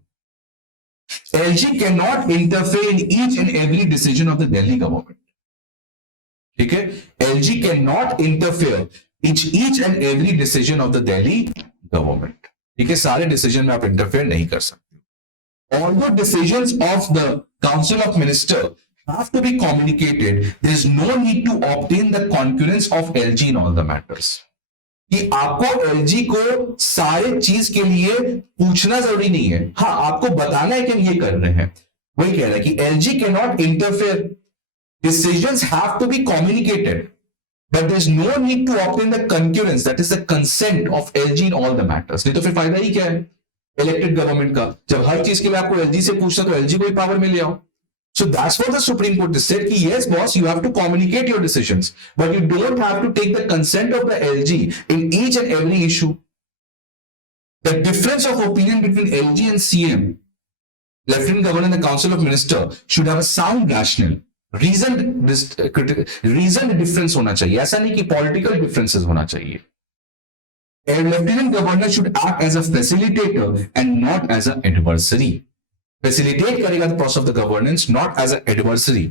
LG can not interfere in each and every decision of the Delhi government. ठीक है, LG can not interfere each and every decision of the Delhi government. ठीक है, सारे डिसीजन में आप इंटरफेयर नहीं कर सकते। Although decisions of the Council of Ministers have to be communicated, there is no need to obtain the concurrence of LG in all the matters. कि आपको LG को सारे चीज के लिए पूछना जरूरी नहीं है, हाँ आपको बताना है कि हम ये कर रहे हैं। वही कह रहा है कि LG cannot interfere, decisions have to be communicated, but there is no need to obtain the concurrence, that is the consent of LG in all the matters. नहीं तो फिर फायदा ही क्या है इलेक्टेड गवर्नमेंट का, जब हर चीज के लिए आपको LG से पूछना तो LG को ही पावर मिल जाओ। So that's what the Supreme Court said कि yes boss, you have to communicate your decisions, but you don't have to take the consent of the LG in each and every issue. The difference of opinion between LG and CM, Lieutenant Governor and the Council of Ministers, should have a sound rationale. Reasoned difference होना चाहिए, ऐसा नहीं कि political differences होना चाहिए। A Lieutenant Governor should act as a facilitator and not as an adversary. Facilitate करेगा the process of the governance, not as an adversary.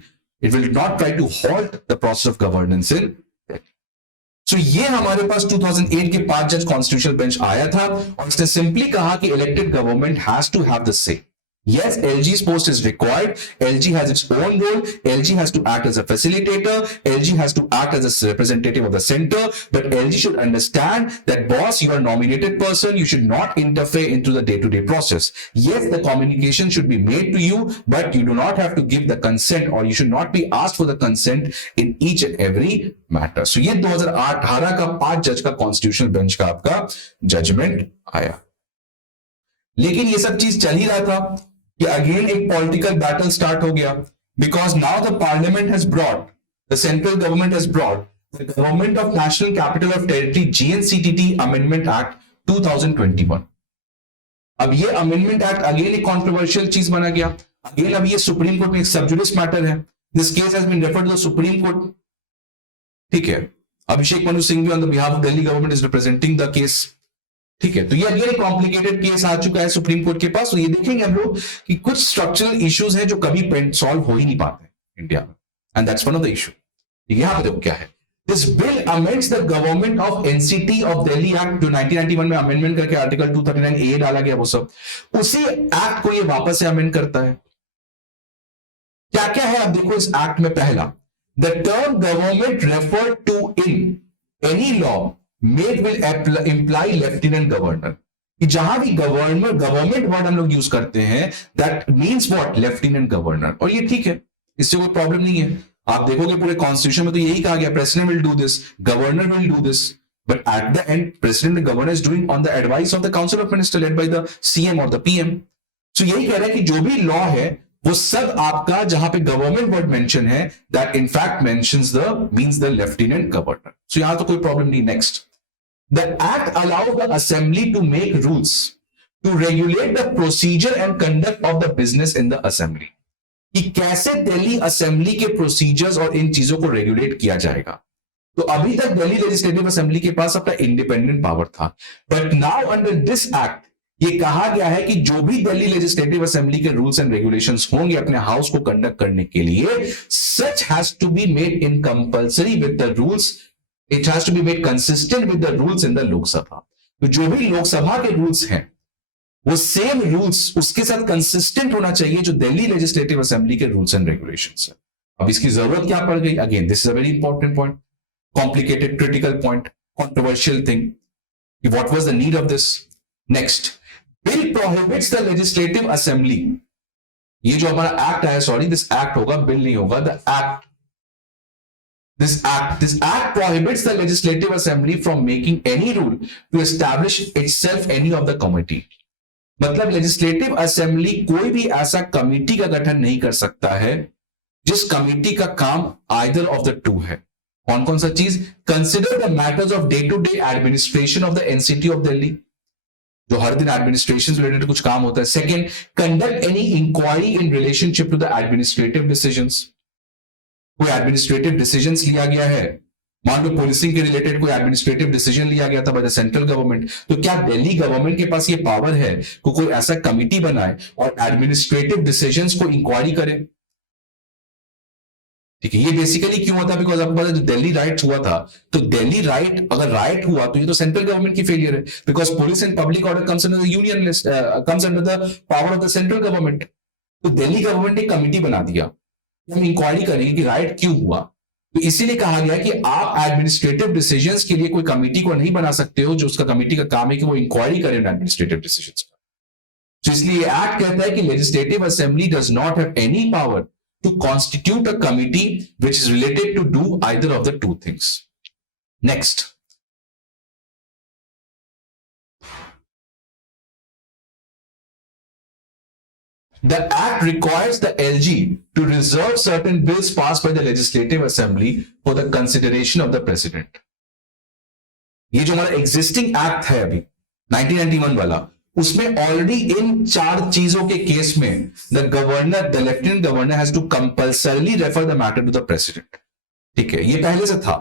It will not try to halt the process of governance in Delhi. So ये हमारे पास 2008 के 5 जज constitutional bench आया था और इसने simply कहा कि elected government has to have the say. Yes, LG's post is required. LG has its own role. LG has to act as a facilitator. LG has to act as a representative of the center. But LG should understand that, boss, you are a nominated person. You should not interfere into the day-to-day process. Yes, the communication should be made to you, but you do not have to give the consent, or you should not be asked for the consent in each and every matter. So ये 2018 का 5 जज का constitutional bench का आपका judgement आया। लेकिन ये सब चीज चल ही रहा था कि अगेन एक पॉलिटिकल बैटल स्टार्ट हो गया, because now the parliament has brought, the central government has brought the government of national capital of territory GNCTT amendment act 2021। अब ये अमेंडमेंट एक्ट अगेन एक कॉन्ट्रोवर्शियल चीज बना गया। अगेन अब ये सुप्रीम कोर्ट में एक सब जुडिस मैटर है। This case has been referred to the supreme court. ठीक है, Abhishek Manu Singh on the behalf of Delhi government is representing the case. ठीक है, तो ये अगेन एक कॉम्प्लिकेटेड केस आ चुका है सुप्रीम कोर्ट के पास। तो ये देखेंगे हम लोग कि कुछ स्ट्रक्चरल इश्यूज हैं जो कभी सॉल्व हो ही नहीं पाते इंडिया में, and that's one of the issue. यहां पे देखो क्या है, this bill amends the government of NCT of Delhi act, जो 1991 में अमेंडमेंट करके आर्टिकल 239A डाला गया, वो सब उसी एक्ट को ये वापस से अमेंड करता है। क्या क्या है अब देखो इस एक्ट में। पहला, the term government refer to in any law made will imply lieutenant governor, कि जहां भी गवर्नमेंट वर्ड हम लोग यूज करते हैं that means what, lieutenant governor. और ये ठीक है, इससे कोई प्रॉब्लम नहीं है। आप देखोगे पूरे कॉन्स्टिट्यूशन में तो यही कहा गया, president will do this, governor will do this, but at the end president and governor is doing on the advice of the council of minister led by the CM और द PM। सो यही कह रहा है कि जो भी law है वो सब आपका जहां पे गवर्नमेंट वर्ड मेंशन है that in fact mentions the means the lieutenant governor. So यहां तो कोई प्रॉब्लम नहीं। Next, the act allows the assembly to make rules to regulate the procedure and conduct of the business in the assembly, कि कैसे Delhi assembly के procedures और इन चीजों को रेगुलेट किया जाएगा। तो अभी तक दिल्ली लेजिस्लेटिव असेंबली के पास अपना इंडिपेंडेंट पावर था, but now under this act ये कहा गया है कि जो भी दिल्ली लेजिस्लेटिव असेंबली के रूल्स एंड रेगुलेशंस होंगे अपने हाउस को कंडक्ट करने के लिए, such has to be made in compulsory with the rules, it has to be made consistent with the rules in the Lok Sabha। तो जो भी लोकसभा के रूल्स हैं वो सेम रूल्स उसके साथ कंसिस्टेंट होना चाहिए जो दिल्ली लेजिस्लेटिव असेंबली के रूल्स एंड रेगुलेशंस है। अब इसकी जरूरत क्या पड़ गई? Again this is a very important point, complicated, critical point, controversial thing. What was the need of this? Next, bill prohibits the legislative assembly. ये जो हमारा एक्ट है, सॉरी दिस एक्ट होगा, बिल नहीं होगा, the act, This act prohibits the legislative assembly from making any rule to establish itself any of the committee। मतलब legislative assembly कोई भी ऐसा कमिटी का गठन नहीं कर सकता है जिस कमिटी का काम आइदर ऑफ द टू है। कौन कौन सा चीज? Consider the matters of day to day administration of the NCT of Delhi, जो हर दिन एडमिनिस्ट्रेशन से रिलेटेड कुछ काम होता है। Second, conduct any inquiry in relationship to the administrative decisions. कोई एडमिनिस्ट्रेटिव डिसीजंस लिया गया है मान लो पुलिसिंग के रिलेटेड कोई एडमिनिस्ट्रेटिव डिसीजन लिया गया था बाय द सेंट्रल गवर्नमेंट, तो क्या दिल्ली गवर्नमेंट के पास ये पावर है कि कोई ऐसा कमिटी बनाए और एडमिनिस्ट्रेटिव डिसीजंस को इंक्वायरी करे? ठीक है, ये बेसिकली क्यों होता है? बिकॉज आपको पता है जो दिल्ली राइट हुआ था, तो दिल्ली राइट अगर राइट हुआ तो ये तो सेंट्रल गवर्नमेंट की फेलियर है, because police and public order comes under the union list, comes under the power of the central government. तो दिल्ली गवर्नमेंट ने कमिटी बना दिया, हम इंक्वायरी करेंगे कि राइट क्यों हुआ। तो इसीलिए कहा गया कि आप एडमिनिस्ट्रेटिव डिसीजंस के लिए कोई कमिटी को नहीं बना सकते हो, जो उसका कमिटी का काम है कि वो इंक्वायरी करे एडमिनिस्ट्रेटिव डिसीजंस का। तो इसलिए एक्ट कहता है कि legislative assembly does not have any power to constitute a committee which is related to do either of the two things. Next. The act requires the LG to reserve certain bills passed by the legislative assembly for the consideration of the president. ये जो हमारा existing act है अभी 1991 वाला, उसमें already in 4 चीजों के case में the lieutenant governor has to compulsorily refer the matter to the president. ठीक है, ये पहले से था।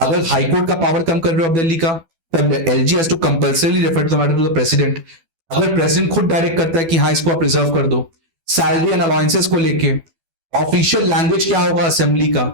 अगर हाईकोर्ट का पावर कम कर रहे हो आप दिल्ली का, तब LG has to compulsorily refer to the matter to the president. अगर प्रेसिडेंट खुद डायरेक्ट करता है कि हाँ इसको आप रिजर्व कर दो, सैलरी एंड अलाउंसेस को लेके ऑफिशियल लैंग्वेज क्या होगा असेंबली का,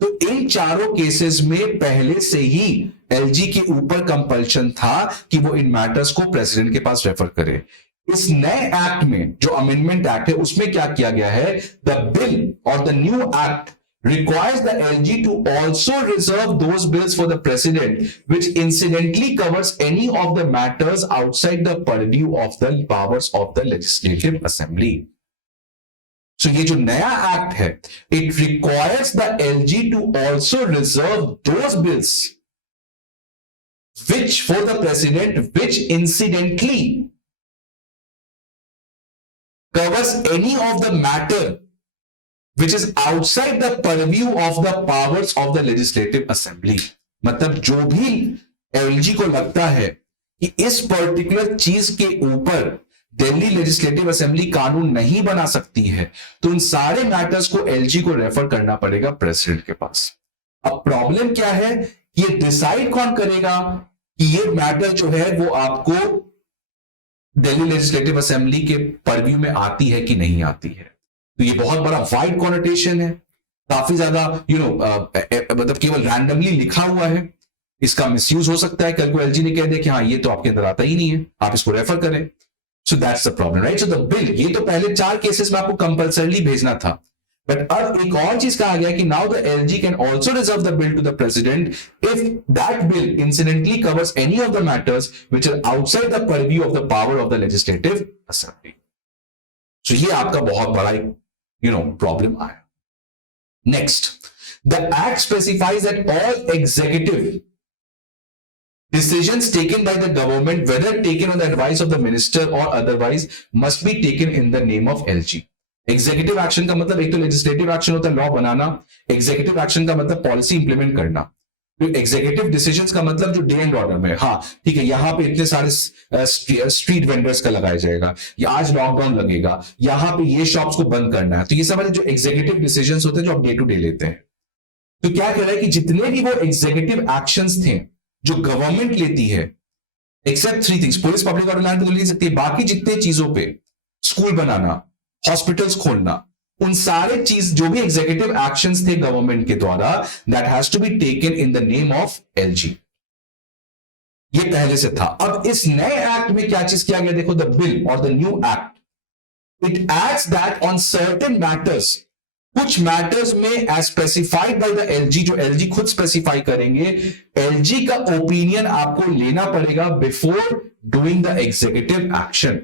तो इन चारों केसेस में पहले से ही एलजी के ऊपर कंपल्शन था कि वो इन मैटर्स को प्रेसिडेंट के पास रेफर करे। इस नए एक्ट में जो अमेंडमेंट एक्ट है उसमें क्या किया गया है, द बिल और the new act requires the LG to also reserve those bills for the president which incidentally covers any of the matters outside the purview of the powers of the legislative assembly. So ये जो नया act है, it requires the LG to also reserve those bills which for the president which incidentally covers any of the matter which is outside the purview of the powers of the legislative assembly. मतलब जो भी LG को लगता है कि इस particular चीज के ऊपर दिल्ली लेजिस्लेटिव असेंबली कानून नहीं बना सकती है, तो उन सारे मैटर्स को एलजी को रेफर करना पड़ेगा प्रेसिडेंट के पास। अब प्रॉब्लम क्या है, ये डिसाइड कौन करेगा कि ये मैटर जो है वो आपको दिल्ली लेजिस्लेटिव असेंबली के परव्यू में आती है कि नहीं आती है। तो ये बहुत बड़ा वाइड कॉनोटेशन है, काफी ज्यादा मतलब केवल रैंडमली लिखा हुआ है, इसका मिसयूज हो सकता है। कल को एलजी ने कह दिया कि हाँ ये तो आपके अंदर आता ही नहीं है, आप इसको रेफर करें। So that's the problem, right. So the bill, ये तो पहले 4 केसेस में आपको कंपल्सरली भेजना था, बट अब एक और चीज कहा गया कि now the LG can also reserve the bill to the president if that bill incidentally covers any of the matters which are outside the purview of the power of the legislative assembly. So ये आपका बहुत बड़ा एक problem आया। Next, the act specifies that all executive decisions taken by the government, whether taken on the advice of the minister or otherwise, must be taken in the name of LG. Executive action का मतलब एक तो legislative action होता है law बनाना, executive action का मतलब policy implement करना। Executive decisions का मतलब जो डे एंड ऑर्डर में, हाँ ठीक है यहाँ पे इतने सारे स्ट्रीट वेंडर्स का लगाया जाएगा, या आज लॉकडाउन लगेगा, यहाँ पे ये शॉप्स को बंद करना है, तो ये सब जो एग्जीक्यूटिव डिसीजंस होते हैं जो आप डे टू डे लेते हैं। तो क्या कह रहा है कि जितने भी वो एग्जीक्यूटिव एक्शंस थे जो गवर्नमेंट लेती है, except 3 things, police public order लाने तो ले सकती है, बाकी जितने चीजों पे, स्कूल बनाना, हॉस्पिटल्स खोलना, उन सारे चीज जो भी एग्जीक्यूटिव एक्शंस थे गवर्नमेंट के द्वारा, that has to be taken in the name of LG. ये पहले से था। अब इस नए एक्ट में क्या चीज किया गया, देखो, द बिल और the new act, it adds that on certain matters, कुछ मैटर्स में as specified by the LG, जो एलजी खुद स्पेसिफाई करेंगे, एलजी का ओपिनियन आपको लेना पड़ेगा before doing the executive action.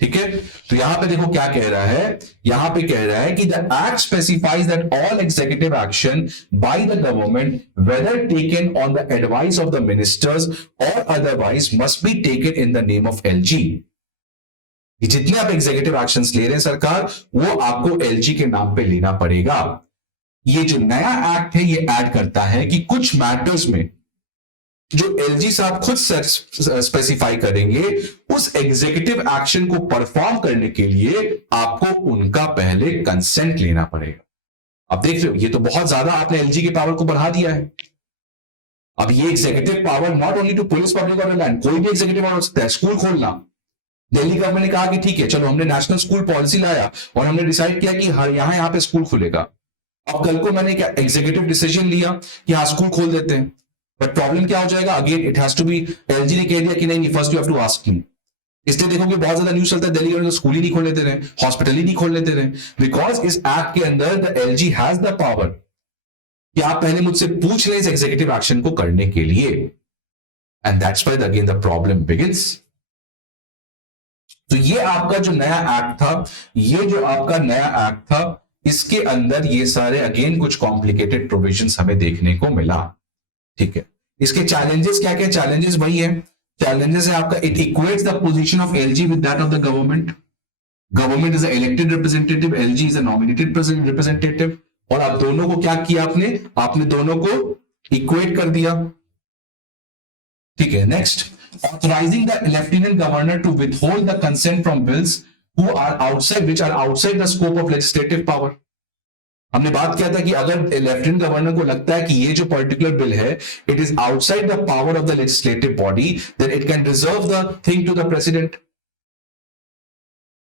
ठीक है, तो यहां पे देखो क्या कह रहा है, यहां पे कह रहा है कि the act specifies that all executive action by the government whether taken on the advice of the ministers और otherwise must be taken in the name of LG. जितने आप एग्जीक्यूटिव एक्शंस ले रहे हैं सरकार, वो आपको एलजी के नाम पे लेना पड़ेगा। ये जो नया एक्ट है ये ऐड करता है कि कुछ मैटर्स में जो एलजी साहब खुद स्पेसिफाई करेंगे, उस एग्जीक्यूटिव एक्शन को परफॉर्म करने के लिए आपको उनका पहले कंसेंट लेना पड़ेगा। आप देख रहे हो, ये तो बहुत ज्यादा आपने एलजी के पावर को बढ़ा दिया है। अब ये executive power not only to police public order land, कोई भी एग्जीक्यूटिव ऑर्डर हो सकता है। स्कूल खोलना, दिल्ली गवर्नमेंट ने कहा कि ठीक है चलो हमने नेशनल स्कूल पॉलिसी लाया और हमने डिसाइड किया कि हर यहाँ पे स्कूल खुलेगा। अब कल को मैंने क्या एग्जीक्यूटिव डिसीजन लिया कि हाँ स्कूल खोल देते हैं, बट प्रॉब्लम क्या हो जाएगा, again it has to be, LG ने कह दिया कि नहीं first you have to ask me. इसलिए देखोगे बहुत ज्यादा न्यूज चलता है दिल्ली गवर्नमेंट स्कूल ही नहीं खोलने दे रहे, हॉस्पिटल ही नहीं खोलने दे रहे, बिकॉज इस एक्ट के अंदर the LG has the power कि आप पहले मुझसे पूछ लें इस एग्जीक्यूटिव एक्शन को करने के लिए, and that's why again the problem begins. तो ये आपका जो नया एक्ट था, ये जो आपका नया एक्ट था, इसके अंदर ये सारे अगेन कुछ कॉम्प्लिकेटेड प्रोविजंस हमें देखने को मिला। ठीक है, इसके चैलेंजेस क्या क्या, चैलेंजेस वही है, चैलेंजेस है आपका, it equates the position of LG with that of the government. Government is elected representative, LG is a nominated representative, और आप दोनों को क्या किया आपने दोनों को इक्वेट कर दिया। ठीक है, next, authorising the lieutenant governor to withhold the consent from bills who are outside, which are outside the scope of legislative power। हमने बात किया था कि अगर लेफ्टिनेंट गवर्नर को लगता है कि ये जो पर्टिकुलर बिल है it is outside the power of the legislative body, then it can reserve the thing to the president.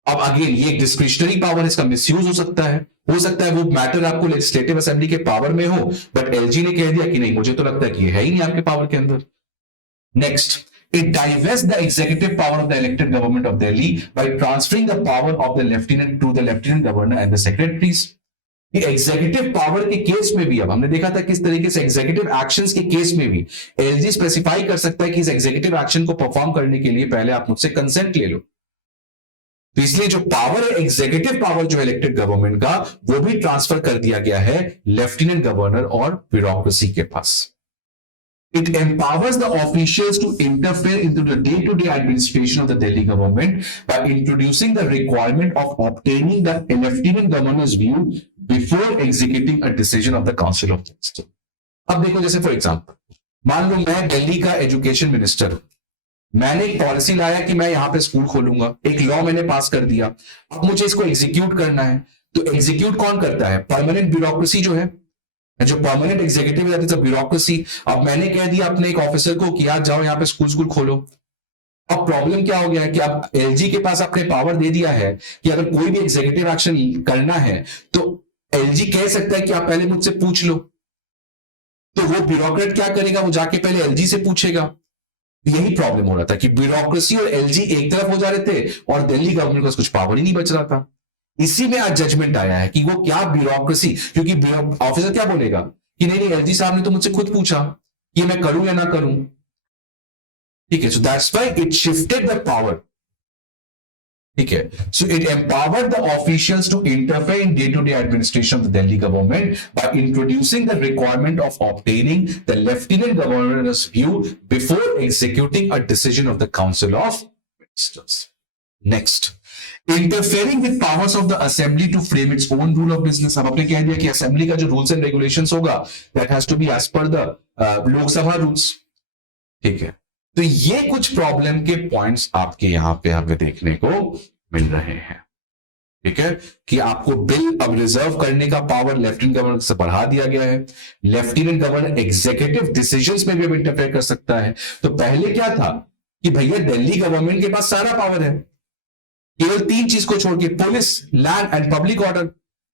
अब अगेन ये डिस्क्रिशनरी पावर, इसका मिसयूज हो सकता है वो मैटर आपको लेजिस्लेटिव असेंबली के पावर में हो, बट एलजी ने कह दिया कि नहीं, मुझे तो लगता है कि ये है ही नहीं आपके पावर के अंदर। Next, it divests the executive power of the elected government of Delhi by transferring the power of the lieutenant to the lieutenant governor and the secretaries। ये एग्जीक्यूटिव पावर के केस में भी अब हमने देखा था किस तरीके से एग्जीक्यूटिव एक्शंस के केस में भी एलजी स्पेसिफाई कर सकता है कि इस एग्जीक्यूटिव एक्शन को परफॉर्म करने के लिए पहले आप मुझसे कंसेंट ले लो। तो इसलिए जो पावर है, एग्जीक्यूटिव पावर जो इलेक्टेड गवर्नमेंट का, वो भी ट्रांसफर कर दिया गया है लेफ्टिनेंट गवर्नर और ब्यूरोक्रेसी के पास। It empowers the officials to interfere into the day-to-day administration of the Delhi government by introducing the requirement of obtaining the lieutenant governor's view before executing a decision of the Council of Ministers। अब देखो, जैसे for example मान लो मैं दिल्ली का education minister हूं, मैंने एक policy लाया कि मैं यहां पे स्कूल खोलूंगा, एक लॉ मैंने पास कर दिया, अब मुझे इसको एग्जीक्यूट करना है। तो एग्जीक्यूट कौन करता है, परमानेंट ब्यूरोक्रेसी जो है, जो परमानेंट एग्जीक्यूटिव है ब्यूरोक्रेसी। अब मैंने कह दिया अपने एक ऑफिसर को कि आज जाओ यहाँ पे स्कूल खोलो। अब प्रॉब्लम क्या हो गया है कि अब एलजी के पास अपने पावर दे दिया है कि अगर कोई भी एग्जीक्यूटिव एक्शन करना है तो एलजी कह सकता है कि आप पहले मुझसे पूछ लो। तो वो ब्यूरोक्रेट क्या करेगा, वो जाके पहले एलजी से पूछेगा। यही प्रॉब्लम हो रहा था कि ब्यूरोक्रेसी और एलजी एक तरफ हो जा रहे थे और दिल्ली गवर्नमेंट को कुछ पावर ही नहीं बच रहा था। इसी में आज जजमेंट आया है कि वो क्या ब्यूरोक्रेसी, क्योंकि ऑफिसर क्या बोलेगा कि नहीं एलजी साहब ने तो मुझसे खुद पूछा कि मैं करूं या ना करूं। ठीक है, so that's why it shifted the power. ठीक है, so it empowered the officials to interfere in day to day administration of the Delhi government by introducing the requirement of obtaining the lieutenant governor's view before executing a decision of the council of ministers. Next, interfering with powers of the assembly to frame its own rule of business. अब आपने कह दिया कि assembly का जो rules and regulations होगा that has to be as per the Lok Sabha rules. ठीक है, तो ये कुछ प्रॉब्लम के पॉइंट्स आपके यहां पे हमें देखने को मिल रहे हैं। ठीक है, कि आपको बिल अब रिजर्व करने का पावर लेफ्टिनेंट गवर्नर से बढ़ा दिया गया है। लेफ्टिनेंट गवर्नर एग्जीक्यूटिव डिसीजंस में भी अब इंटरफेयर कर सकता है। तो पहले क्या था कि भैया दिल्ली गवर्नमेंट के पास सारा पावर है, केवल 3 चीज को छोड़ के, police, land and public order,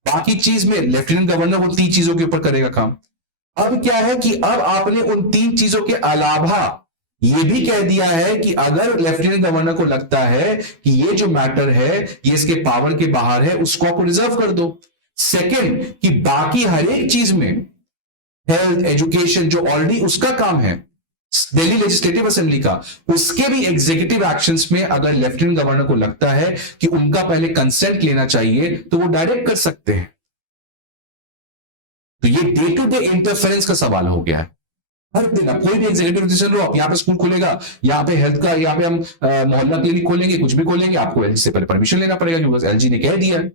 बाकी चीज में लेफ्टिनेंट गवर्नर वो 3 चीजों के ऊपर करेगा काम। अब क्या है कि अब आपने उन 3 चीजों के अलावा ये भी कह दिया है कि अगर लेफ्टिनेंट गवर्नर को लगता है कि ये जो मैटर है ये इसके पावर के बाहर है, उसको आप रिजर्व कर दो। सेकंड, कि बाकी हर एक चीज में, हेल्थ, एजुकेशन, जो ऑलरेडी उसका काम है दिल्ली लेजिस्लेटिव असेंबली का, उसके भी एग्जीक्यूटिव एक्शंस में अगर लेफ्टिनेंट गवर्नर को लगता है कि उनका पहले कंसेंट लेना चाहिए तो वो डायरेक्ट कर सकते हैं। तो ये डे टू डे इंटरफेरेंस का सवाल हो गया है। हर दिन आप कोई भी एग्जीक्यूटिव डिसीजन लो, आप यहाँ पे स्कूल खुलेगा, यहाँ पे हेल्थ का, यहाँ पे हम मोहल्ला क्लिनिक खोलेंगे, कुछ भी खोलेंगे, आपको एलजी से पहले परमिशन लेना पड़ेगा क्योंकि एलजी ने कह दिया है।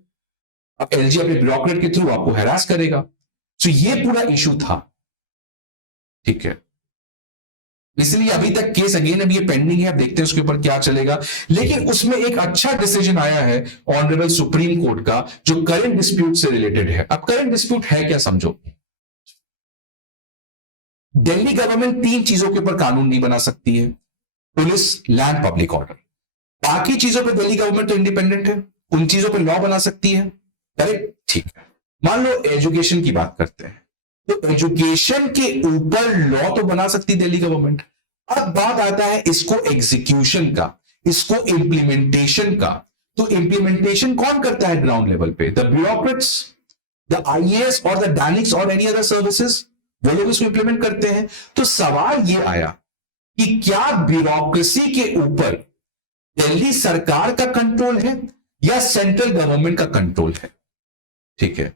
अब एलजी अपने ब्यूरोक्रेट के थ्रू आपको हैरास करेगा। तो ये पूरा इशू था। ठीक है, इसलिए अभी तक केस अगेन अभी ये पेंडिंग है, देखते हैं उसके ऊपर क्या चलेगा। लेकिन उसमें एक अच्छा डिसीजन आया है ऑनरेबल सुप्रीम कोर्ट का, जो करंट डिस्प्यूट से रिलेटेड है। अब करंट डिस्प्यूट है क्या, समझो। दिल्ली गवर्नमेंट 3 चीजों के ऊपर कानून नहीं बना सकती है, पुलिस, लैंड, पब्लिक ऑर्डर। बाकी चीजों पे दिल्ली गवर्नमेंट तो इंडिपेंडेंट है, उन चीजों पे लॉ बना सकती है, करेक्ट? ठीक है। मान लो एजुकेशन की बात करते हैं, तो एजुकेशन के ऊपर लॉ तो बना सकती दिल्ली गवर्नमेंट। अब बात आता है इसको एग्जीक्यूशन का, इसको इंप्लीमेंटेशन का। तो इंप्लीमेंटेशन कौन करता है ग्राउंड लेवल पे? द ब्यूरोक्रेट्स, द आईएएस और द डैनिक्स और एनी अदर सर्विसेज, वो लोग इसको इंप्लीमेंट करते हैं। तो सवाल ये आया कि क्या ब्यूरोक्रेसी के ऊपर दिल्ली सरकार का कंट्रोल है या सेंट्रल गवर्नमेंट का कंट्रोल है? ठीक है,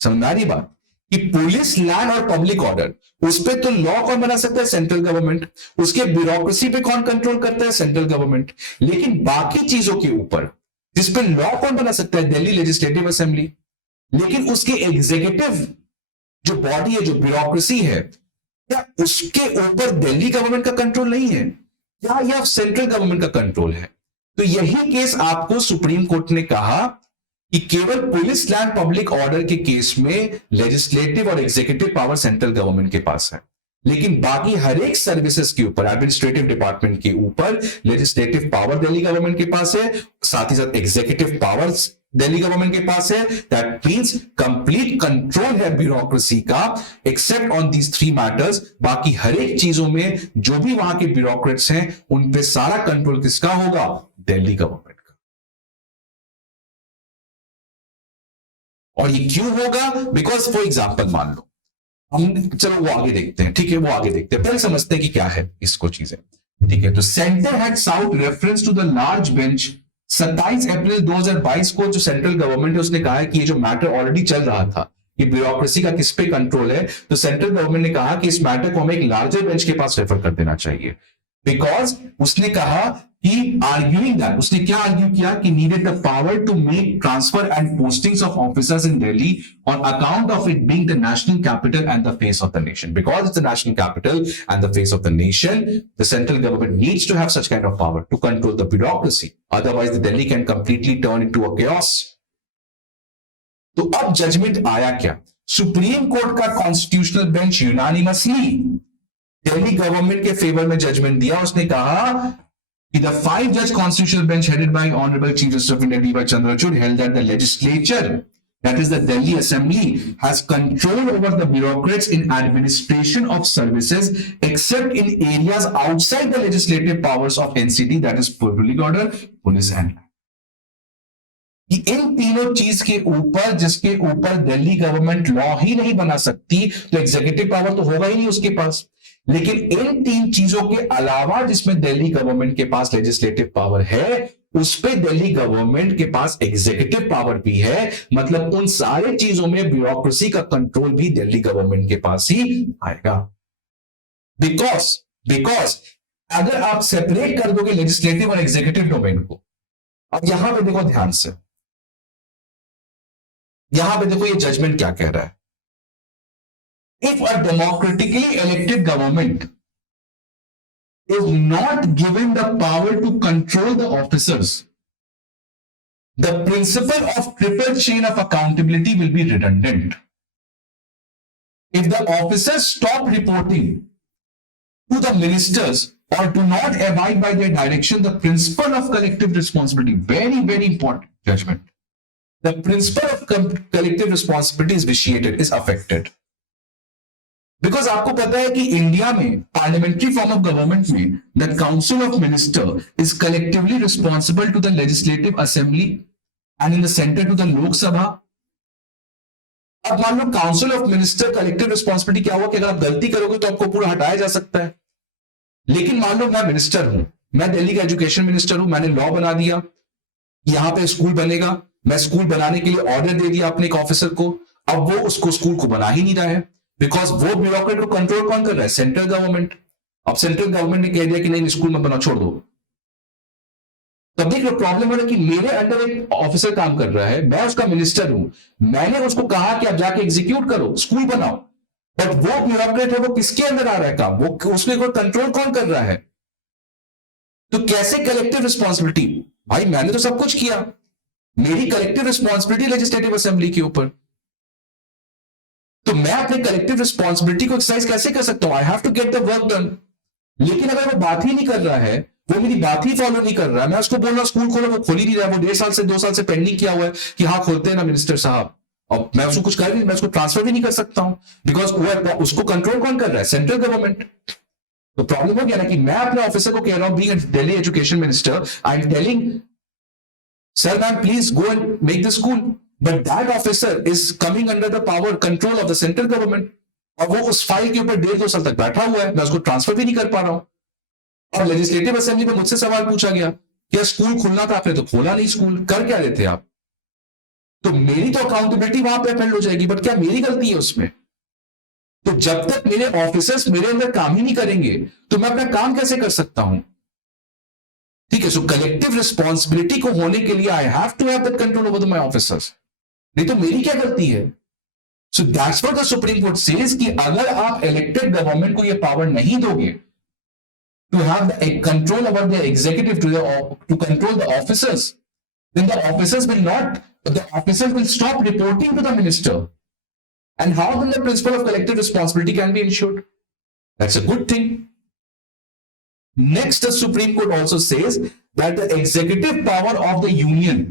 समझ आ रही बात कि पुलिस, लैंड और पब्लिक ऑर्डर, उस पर तो लॉ कौन बना सकता है? Central government. उसके ब्यूरोक्रेसी पे कौन कंट्रोल करता है? Central government. लेकिन बाकी चीजों के ऊपर जिस पे लॉ कौन बना सकता है? Delhi legislative assembly. लेकिन उसके एग्जीक्यूटिव जो बॉडी है, जो ब्यूरोक्रेसी है, क्या उसके ऊपर दिल्ली गवर्नमेंट का कंट्रोल नहीं है? क्या यह सेंट्रल गवर्नमेंट का कंट्रोल है? तो यही केस आपको सुप्रीम कोर्ट ने कहा कि केवल पुलिस, लैंड, पब्लिक ऑर्डर के केस में लेजिस्लेटिव और एग्जीक्यूटिव पावर सेंट्रल गवर्नमेंट के पास है, लेकिन बाकी हर एक सर्विसेज के ऊपर, एडमिनिस्ट्रेटिव डिपार्टमेंट के ऊपर लेजिस्लेटिव पावर दिल्ली गवर्नमेंट के पास है, साथ ही साथ एग्जीक्यूटिव पावर्स दिल्ली गवर्नमेंट के पास है। दैट मींस कंप्लीट कंट्रोल है ब्यूरोक्रेसी का, एक्सेप्ट ऑन दीज 3 मैटर्स। बाकी हर एक चीजों में जो भी वहां के ब्यूरोक्रेट्स हैं, उन पे सारा कंट्रोल किसका होगा? दिल्ली गवर्नमेंट का। और ये क्यों होगा? बिकॉज फॉर एग्जाम्पल मान लो हम, चलो वो आगे देखते हैं, ठीक है, वो आगे देखते हैं, पहले समझते हैं कि क्या है इसको चीजें। ठीक है, तो centre had sought reference to the large bench. 27 अप्रैल 2022 को जो सेंट्रल गवर्नमेंट है उसने कहा है कि ये जो मैटर ऑलरेडी चल रहा था कि ब्यूरोक्रेसी का किस पे कंट्रोल है, तो सेंट्रल गवर्नमेंट ने कहा कि इस मैटर को हमें एक लार्जर बेंच के पास रेफर कर देना चाहिए। बिकॉज उसने कहा कि आर्ग्यूइंग दैट, उसने क्या आर्ग्यू किया कि needed the power to make transfer and postings of officers in Delhi on account of it being the national capital and the face of the nation. Because it's the national capital and the face of the nation, the central government needs to have such kind of power to control the bureaucracy, otherwise the Delhi can completely turn into a chaos। तो अब judgment आया क्या? Supreme court का constitutional bench unanimously Delhi government के favour में judgement दिया। उसने कहा कि the 5-judge constitutional bench headed by Honorable Chief Justice of India D.Y. Chandrachud held that the legislature, that is the Delhi Assembly, has control over the bureaucrats in administration of services except in areas outside the legislative powers of NCT, that is public order, police and land। कि इन तीनों चीज के ऊपर, जिसके ऊपर Delhi government law ही नहीं बना सकती, तो एग्जीक्यूटिव पावर तो होगा ही नहीं उसके पास। लेकिन इन 3 चीजों के अलावा जिसमें दिल्ली गवर्नमेंट के पास लेजिस्लेटिव पावर है, उस पे दिल्ली गवर्नमेंट के पास एग्जीक्यूटिव पावर भी है। मतलब उन सारे चीजों में ब्यूरोक्रेसी का कंट्रोल भी दिल्ली गवर्नमेंट के पास ही आएगा। बिकॉज अगर आप सेपरेट कर दोगे लेजिस्लेटिव और एग्जीक्यूटिव डोमेन को, अब यहां पे देखो ध्यान से, यहां पे देखो ये जजमेंट क्या कह रहा है। If a democratically elected government is not given the power to control the officers, the principle of triple chain of accountability will be redundant. If the officers stop reporting to the ministers or do not abide by their direction, the principle of collective responsibility, very, very important judgment. The principle of collective responsibility is vitiated, is affected. Because आपको पता है कि India में parliamentary form of government में the council of minister is collectively responsible to the legislative assembly and in the centre to the Lok Sabha. अब मान लो council of minister collective responsibility क्या हुआ कि अगर आप गलती करोगे तो आपको पूरा हटाया जा सकता है। लेकिन मान लो मैं मिनिस्टर हूं, मैं दिल्ली का एजुकेशन मिनिस्टर हूं, मैंने लॉ बना दिया, यहां पे स्कूल बनेगा, मैं स्कूल बनाने के लिए ऑर्डर दे दिया अपने एक ऑफिसर को, अब वो उसको स्कूल को बना ही नहीं रहा है, बिकॉज वो ब्यूरोक्रेट को कंट्रोल कौन कर रहा है? Central government. अब सेंट्रल गवर्नमेंट ने कह दिया कि नहीं, स्कूल मत बना, छोड़ दो। तब देख लो प्रॉब्लम हो रहा है कि मेरे अंडर एक ऑफिसर काम कर रहा है, मैं उसका मिनिस्टर हूं, मैंने उसको कहा कि आप जाके एग्जीक्यूट करो, स्कूल बनाओ, बट वो ब्यूरोक्रेट है, वो किसके अंदर आ रहा है काम, वो उसमें कोई कंट्रोल कौन कर रहा है? तो कैसे कलेक्टिव रिस्पॉन्सिबिलिटी? भाई मैंने तो सब कुछ किया, मेरी कलेक्टिव रिस्पॉन्सिबिलिटी लेजिस्लेटिव असेंबली के ऊपर, तो मैं अपने कलेक्टिव रिस्पॉन्सिबिलिटी को एक्सरसाइज कैसे कर सकता हूं? I have to get the work done. लेकिन अगर वो बात ही नहीं कर रहा है, वो मेरी बात ही फॉलो नहीं कर रहा है, मैं उसको बोल रहा हूं स्कूल खोलो, वो खोल ही नहीं रहा है, वो 1.5 साल से 2 साल से पेंडिंग किया हुआ है कि हाँ खोलते हैं ना मिनिस्टर साहब, और मैं उसको कुछ कर नहीं, मैं उसको ट्रांसफर भी नहीं कर सकता हूं, बिकॉज उसको कंट्रोल कौन कर रहा है? Central government. तो प्रॉब्लम हो गया ना कि मैं अपने ऑफिसर को कह रहा हूं, being Delhi education minister, I am telling sir ma'am please go and make the school, but that officer is coming under the power control of the central government, और वो उस फाइल के ऊपर 1.5-2 साल तक बैठा हुआ है, मैं उसको ट्रांसफर भी नहीं कर पा रहा हूं। और लेजिस्लेटिव असेंबली में मुझसे सवाल पूछा गया कि स्कूल खुलना था, आपने तो खोला नहीं, स्कूल कर क्या रहे थे आप? तो मेरी तो अकाउंटेबिलिटी वहां पे अपहेल्ड हो जाएगी, बट क्या मेरी गलती है उसमें? तो जब तक मेरे ऑफिसर्स मेरे अंदर काम ही नहीं करेंगे तो मैं अपना काम कैसे कर सकता हूं? ठीक है, सो कलेक्टिव रिस्पॉन्सिबिलिटी को होने के लिए I have to have that control over my officers, नहीं तो मेरी क्या गलती है? So that's what the supreme court says कि अगर आप इलेक्टेड गवर्नमेंट को ये पावर नहीं दोगे to have the control over the executive to control the officers, then the officers will stop reporting to the minister, and how then the principle of collective responsibility can be ensured? That's a good thing. Next, the Supreme Court also says that the executive power of the union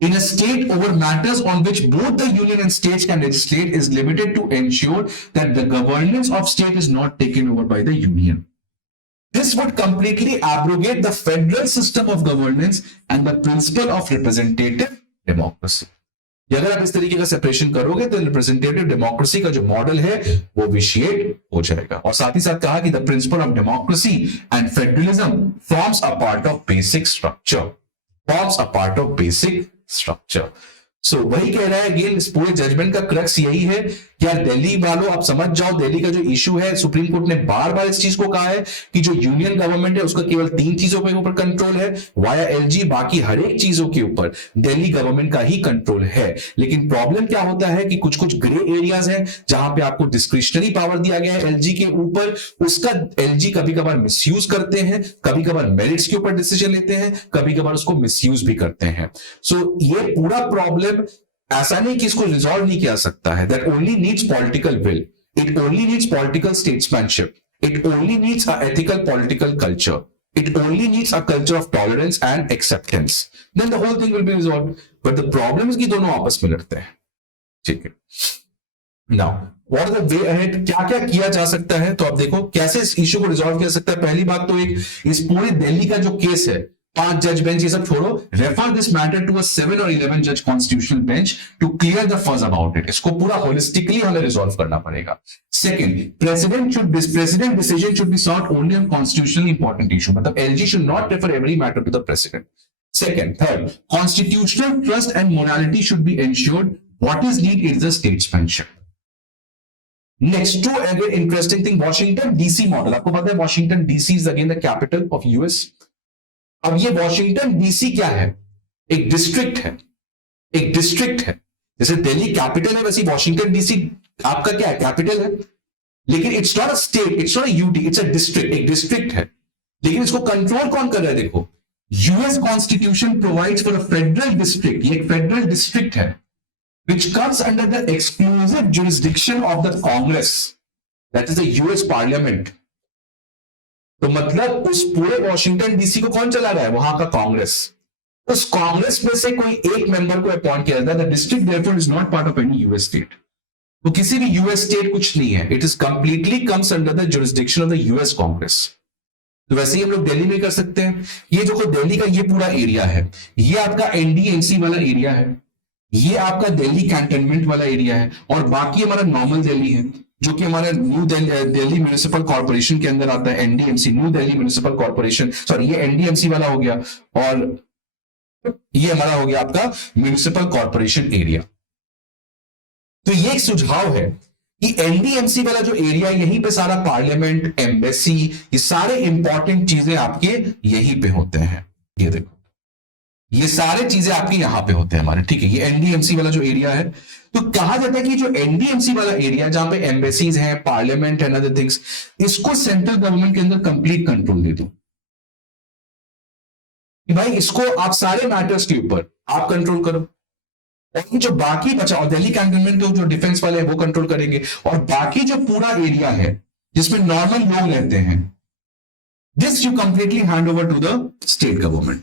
in a state over matters on which both the union and states can legislate is limited to ensure that the governance of state is not taken over by the union. This would completely abrogate the federal system of governance and the principle of representative democracy. अगर आप इस तरीके का separation करोगे तो representative democracy का जो model है वो विशिएट हो जाएगा। और साथ ही साथ कहा कि the principle of democracy and federalism forms a part of basic structure, so वही कह रहा है अगेन, इस पूरे जजमेंट का क्रक्स यही है कि यार दिल्ली वालों आप समझ जाओ, दिल्ली का जो इशू है, सुप्रीम कोर्ट ने बार बार इस चीज को कहा है कि जो यूनियन गवर्नमेंट है उसका केवल 3 चीजों के ऊपर कंट्रोल है वाया एलजी, बाकी हर एक चीजों के ऊपर दिल्ली गवर्नमेंट का ही कंट्रोल है। लेकिन प्रॉब्लम क्या होता है कि कुछ कुछ ग्रे एरियाज हैं जहां पे आपको डिस्क्रिशनरी पावर दिया गया है एलजी के ऊपर, उसका एलजी कभी कभार मिसयूज करते हैं, कभी कभार मेरिट्स के ऊपर डिसीजन लेते हैं, कभी कभार उसको मिसयूज भी करते हैं। सो ये पूरा प्रॉब्लम ऐसा नहीं कि इसको रिजॉल्व नहीं किया सकता है, that only needs political will, it only needs political statesmanship, it only needs a ethical political culture, it only needs a culture of tolerance and acceptance, then the whole thing will be resolved. But the problem is कि दोनों आपस में लड़ते हैं। ठीक है, now what is the way ahead? क्या क्या किया जा सकता है? तो आप देखो कैसे इस इशू को रिजॉल्व किया सकता है। पहली बात तो एक इस पूरे दिल्ली का जो केस है, 5 जज बेंच ये सब छोड़ो, refer this matter to a 7 or 11 जज constitutional bench to clear the fuzz about it. इसको पूरा होलिस्टिकली हमें रिजॉल्व करना पड़ेगा। Second, president decision should be sought only on constitutionally important issue, मतलब LG should not refer every matter to the president. Second, third, constitutional trust and morality should be ensured, what is need is the statesmanship. Next to again interesting thing, Washington DC model. आपको पता है Washington DC is again the capital of US. अब ये Washington DC क्या है? एक district है, एक डिस्ट्रिक्ट है। जैसे दिल्ली कैपिटल है वैसे वॉशिंगटन डीसी आपका क्या है? कैपिटल है। लेकिन it's not a state, it's not a UT, it's a district, एक डिस्ट्रिक्ट है। लेकिन इसको कंट्रोल कौन कर रहा है? देखो, US constitution provides for a federal district, ये एक फेडरल डिस्ट्रिक्ट है which comes under the exclusive jurisdiction of the Congress, that is the US Parliament. तो मतलब उस पूरे वॉशिंगटन डीसी को कौन चला रहा है? वहां का कांग्रेस। उस कांग्रेस में से कोई एक मेंबर को अपॉइंट किया जाता है। The district therefore is not part of any US state. तो किसी भी यूएस स्टेट कुछ नहीं है, it is completely comes under the jurisdiction of the US Congress. तो वैसे ही हम लोग दिल्ली में कर सकते हैं। ये जो दिल्ली का ये पूरा एरिया है, ये आपका एनडीएमसी वाला एरिया है, ये आपका दिल्ली कैंटोनमेंट वाला एरिया है, और बाकी हमारा नॉर्मल दिल्ली है जो कि हमारे न्यू दिल्ली म्युनिसिपल कॉर्पोरेशन के अंदर आता है, NDMC, new Delhi municipal corporation, sorry ये एनडीएमसी वाला हो गया, और ये हमारा हो गया आपका म्युनिसिपल कॉर्पोरेशन एरिया। तो ये एक सुझाव है कि एनडीएमसी वाला जो एरिया, यहीं पे सारा पार्लियामेंट, एम्बेसी, ये सारे इंपॉर्टेंट चीजें आपके यहीं पे होते हैं। ये देखो, ये सारे चीजें आपके यहां पे होते हैं हमारे, ठीक है। ये एनडीएमसी वाला जो एरिया है, तो कहा जाता है कि जो एनडीएमसी वाला एरिया जहां पे एम्बेसीज हैं, पार्लियामेंट एंड अदर थिंग्स, इसको सेंट्रल गवर्नमेंट के अंदर कंप्लीट कंट्रोल दे दो कि भाई इसको आप सारे मैटर्स के ऊपर आप कंट्रोल करो, और जो बाकी बचा, और दिल्ली कैंटोनमेंट तो जो डिफेंस वाले हैं वो कंट्रोल करेंगे, और बाकी जो पूरा एरिया है जिसमें नॉर्मल लोग रहते हैं, this you completely hand over to the state government.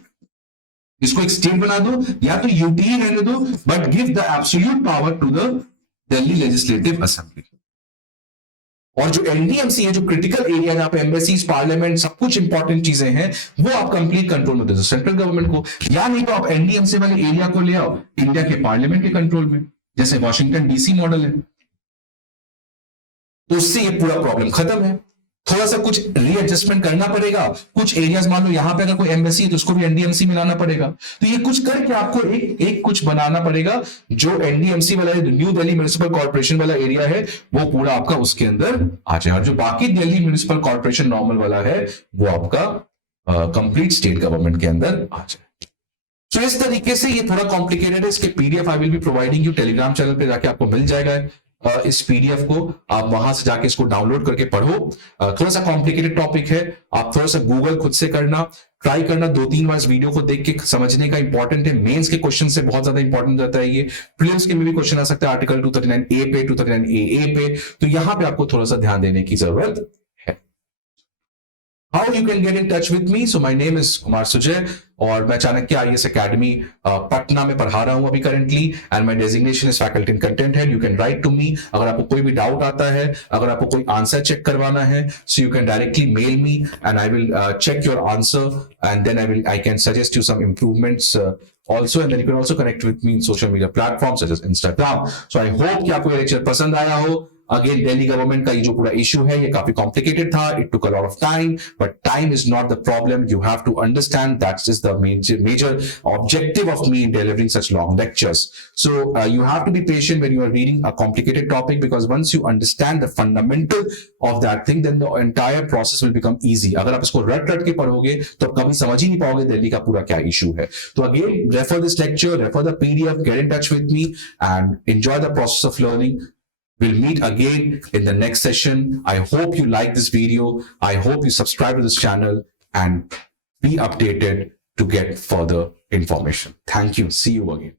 इसको एक स्टेट बना दो या तो यूटी रहने दो, but give the absolute power to the Delhi legislative assembly. और जो एनडीएमसी है, जो क्रिटिकल एरिया जहां पे एम्बेसीज, पार्लियामेंट, सब कुछ इंपॉर्टेंट चीजें हैं, वो आप कंप्लीट कंट्रोल में दे दो सेंट्रल गवर्नमेंट को, या नहीं तो आप एनडीएमसी वाले एरिया को ले आओ इंडिया के पार्लियामेंट के कंट्रोल में, जैसे वॉशिंगटन डीसी मॉडल है। तो उससे ये पूरा प्रॉब्लम खत्म है। थोड़ा सा कुछ रीएडजस्टमेंट करना पड़ेगा, कुछ एरियाज मान लो यहां पे अगर कोई एम्बेसी है तो उसको भी एनडीएमसी में लाना पड़ेगा, तो ये कुछ करके आपको एक कुछ बनाना पड़ेगा जो एनडीएमसी वाला न्यू दिल्ली म्युनिसिपल कॉर्पोरेशन वाला एरिया है, वो पूरा आपका उसके अंदर आ जाए, और जो बाकी दिल्ली म्युनिसिपल कॉर्पोरेशन नॉर्मल वाला है वो आपका कंप्लीट स्टेट गवर्नमेंट के अंदर आ जाए। तो इस तरीके से ये थोड़ा कॉम्प्लिकेटेड है। इसके PDF I will be providing you, Telegram channel पे जाके आपको मिल जाएगा। इस पीडीएफ को आप वहां से जाके इसको डाउनलोड करके पढ़ो। थोड़ा सा कॉम्प्लिकेटेड टॉपिक है, आप थोड़ा सा गूगल खुद से करना, ट्राई करना, 2-3 बार इस वीडियो को देख के समझने का इंपॉर्टेंट है। मेंस के क्वेश्चन से बहुत ज्यादा इंपॉर्टेंट रहता है ये। प्रीलिम्स के में भी क्वेश्चन आ सकता है आर्टिकल 239A पे, 239AA पे, तो यहां पे आपको थोड़ा सा ध्यान देने की जरूरत है। How you can get in touch with me? So my name is Kumar Sujay और मैं चाणक्य IAS Academy पटना में पढ़ा रहा हूं अभी currently, and my designation is faculty in content head. You can write to me अगर आपको कोई भी डाउट आता है, अगर आपको कोई आंसर चेक करवाना है, so you can directly mail me and I will check your answer and then I can suggest you some improvements also, and then you can also connect with me in social media platforms such as Instagram. So I hope कि आपको ये lecture पसंद आया हो। Again Delhi government का ये जो पूरा इश्यू है ये काफी कॉम्प्लिकेटेड था, it took a lot of time, but time is not the problem. You have to understand that's is the major objective of me in delivering such long lectures. So you have to be patient when you are reading a complicated topic, because once you understand the fundamental of that thing, then the entire process will become easy. अगर आप इसको रट के पढ़ोगे तो आप कभी समझ ही नहीं पाओगे दिल्ली का पूरा क्या इशू है। तो again refer this lecture, refer the PDF, get in touch with me and enjoy the process of learning. We'll meet again in the next session. I hope you like this video. I hope you subscribe to this channel and be updated to get further information. Thank you. See you again.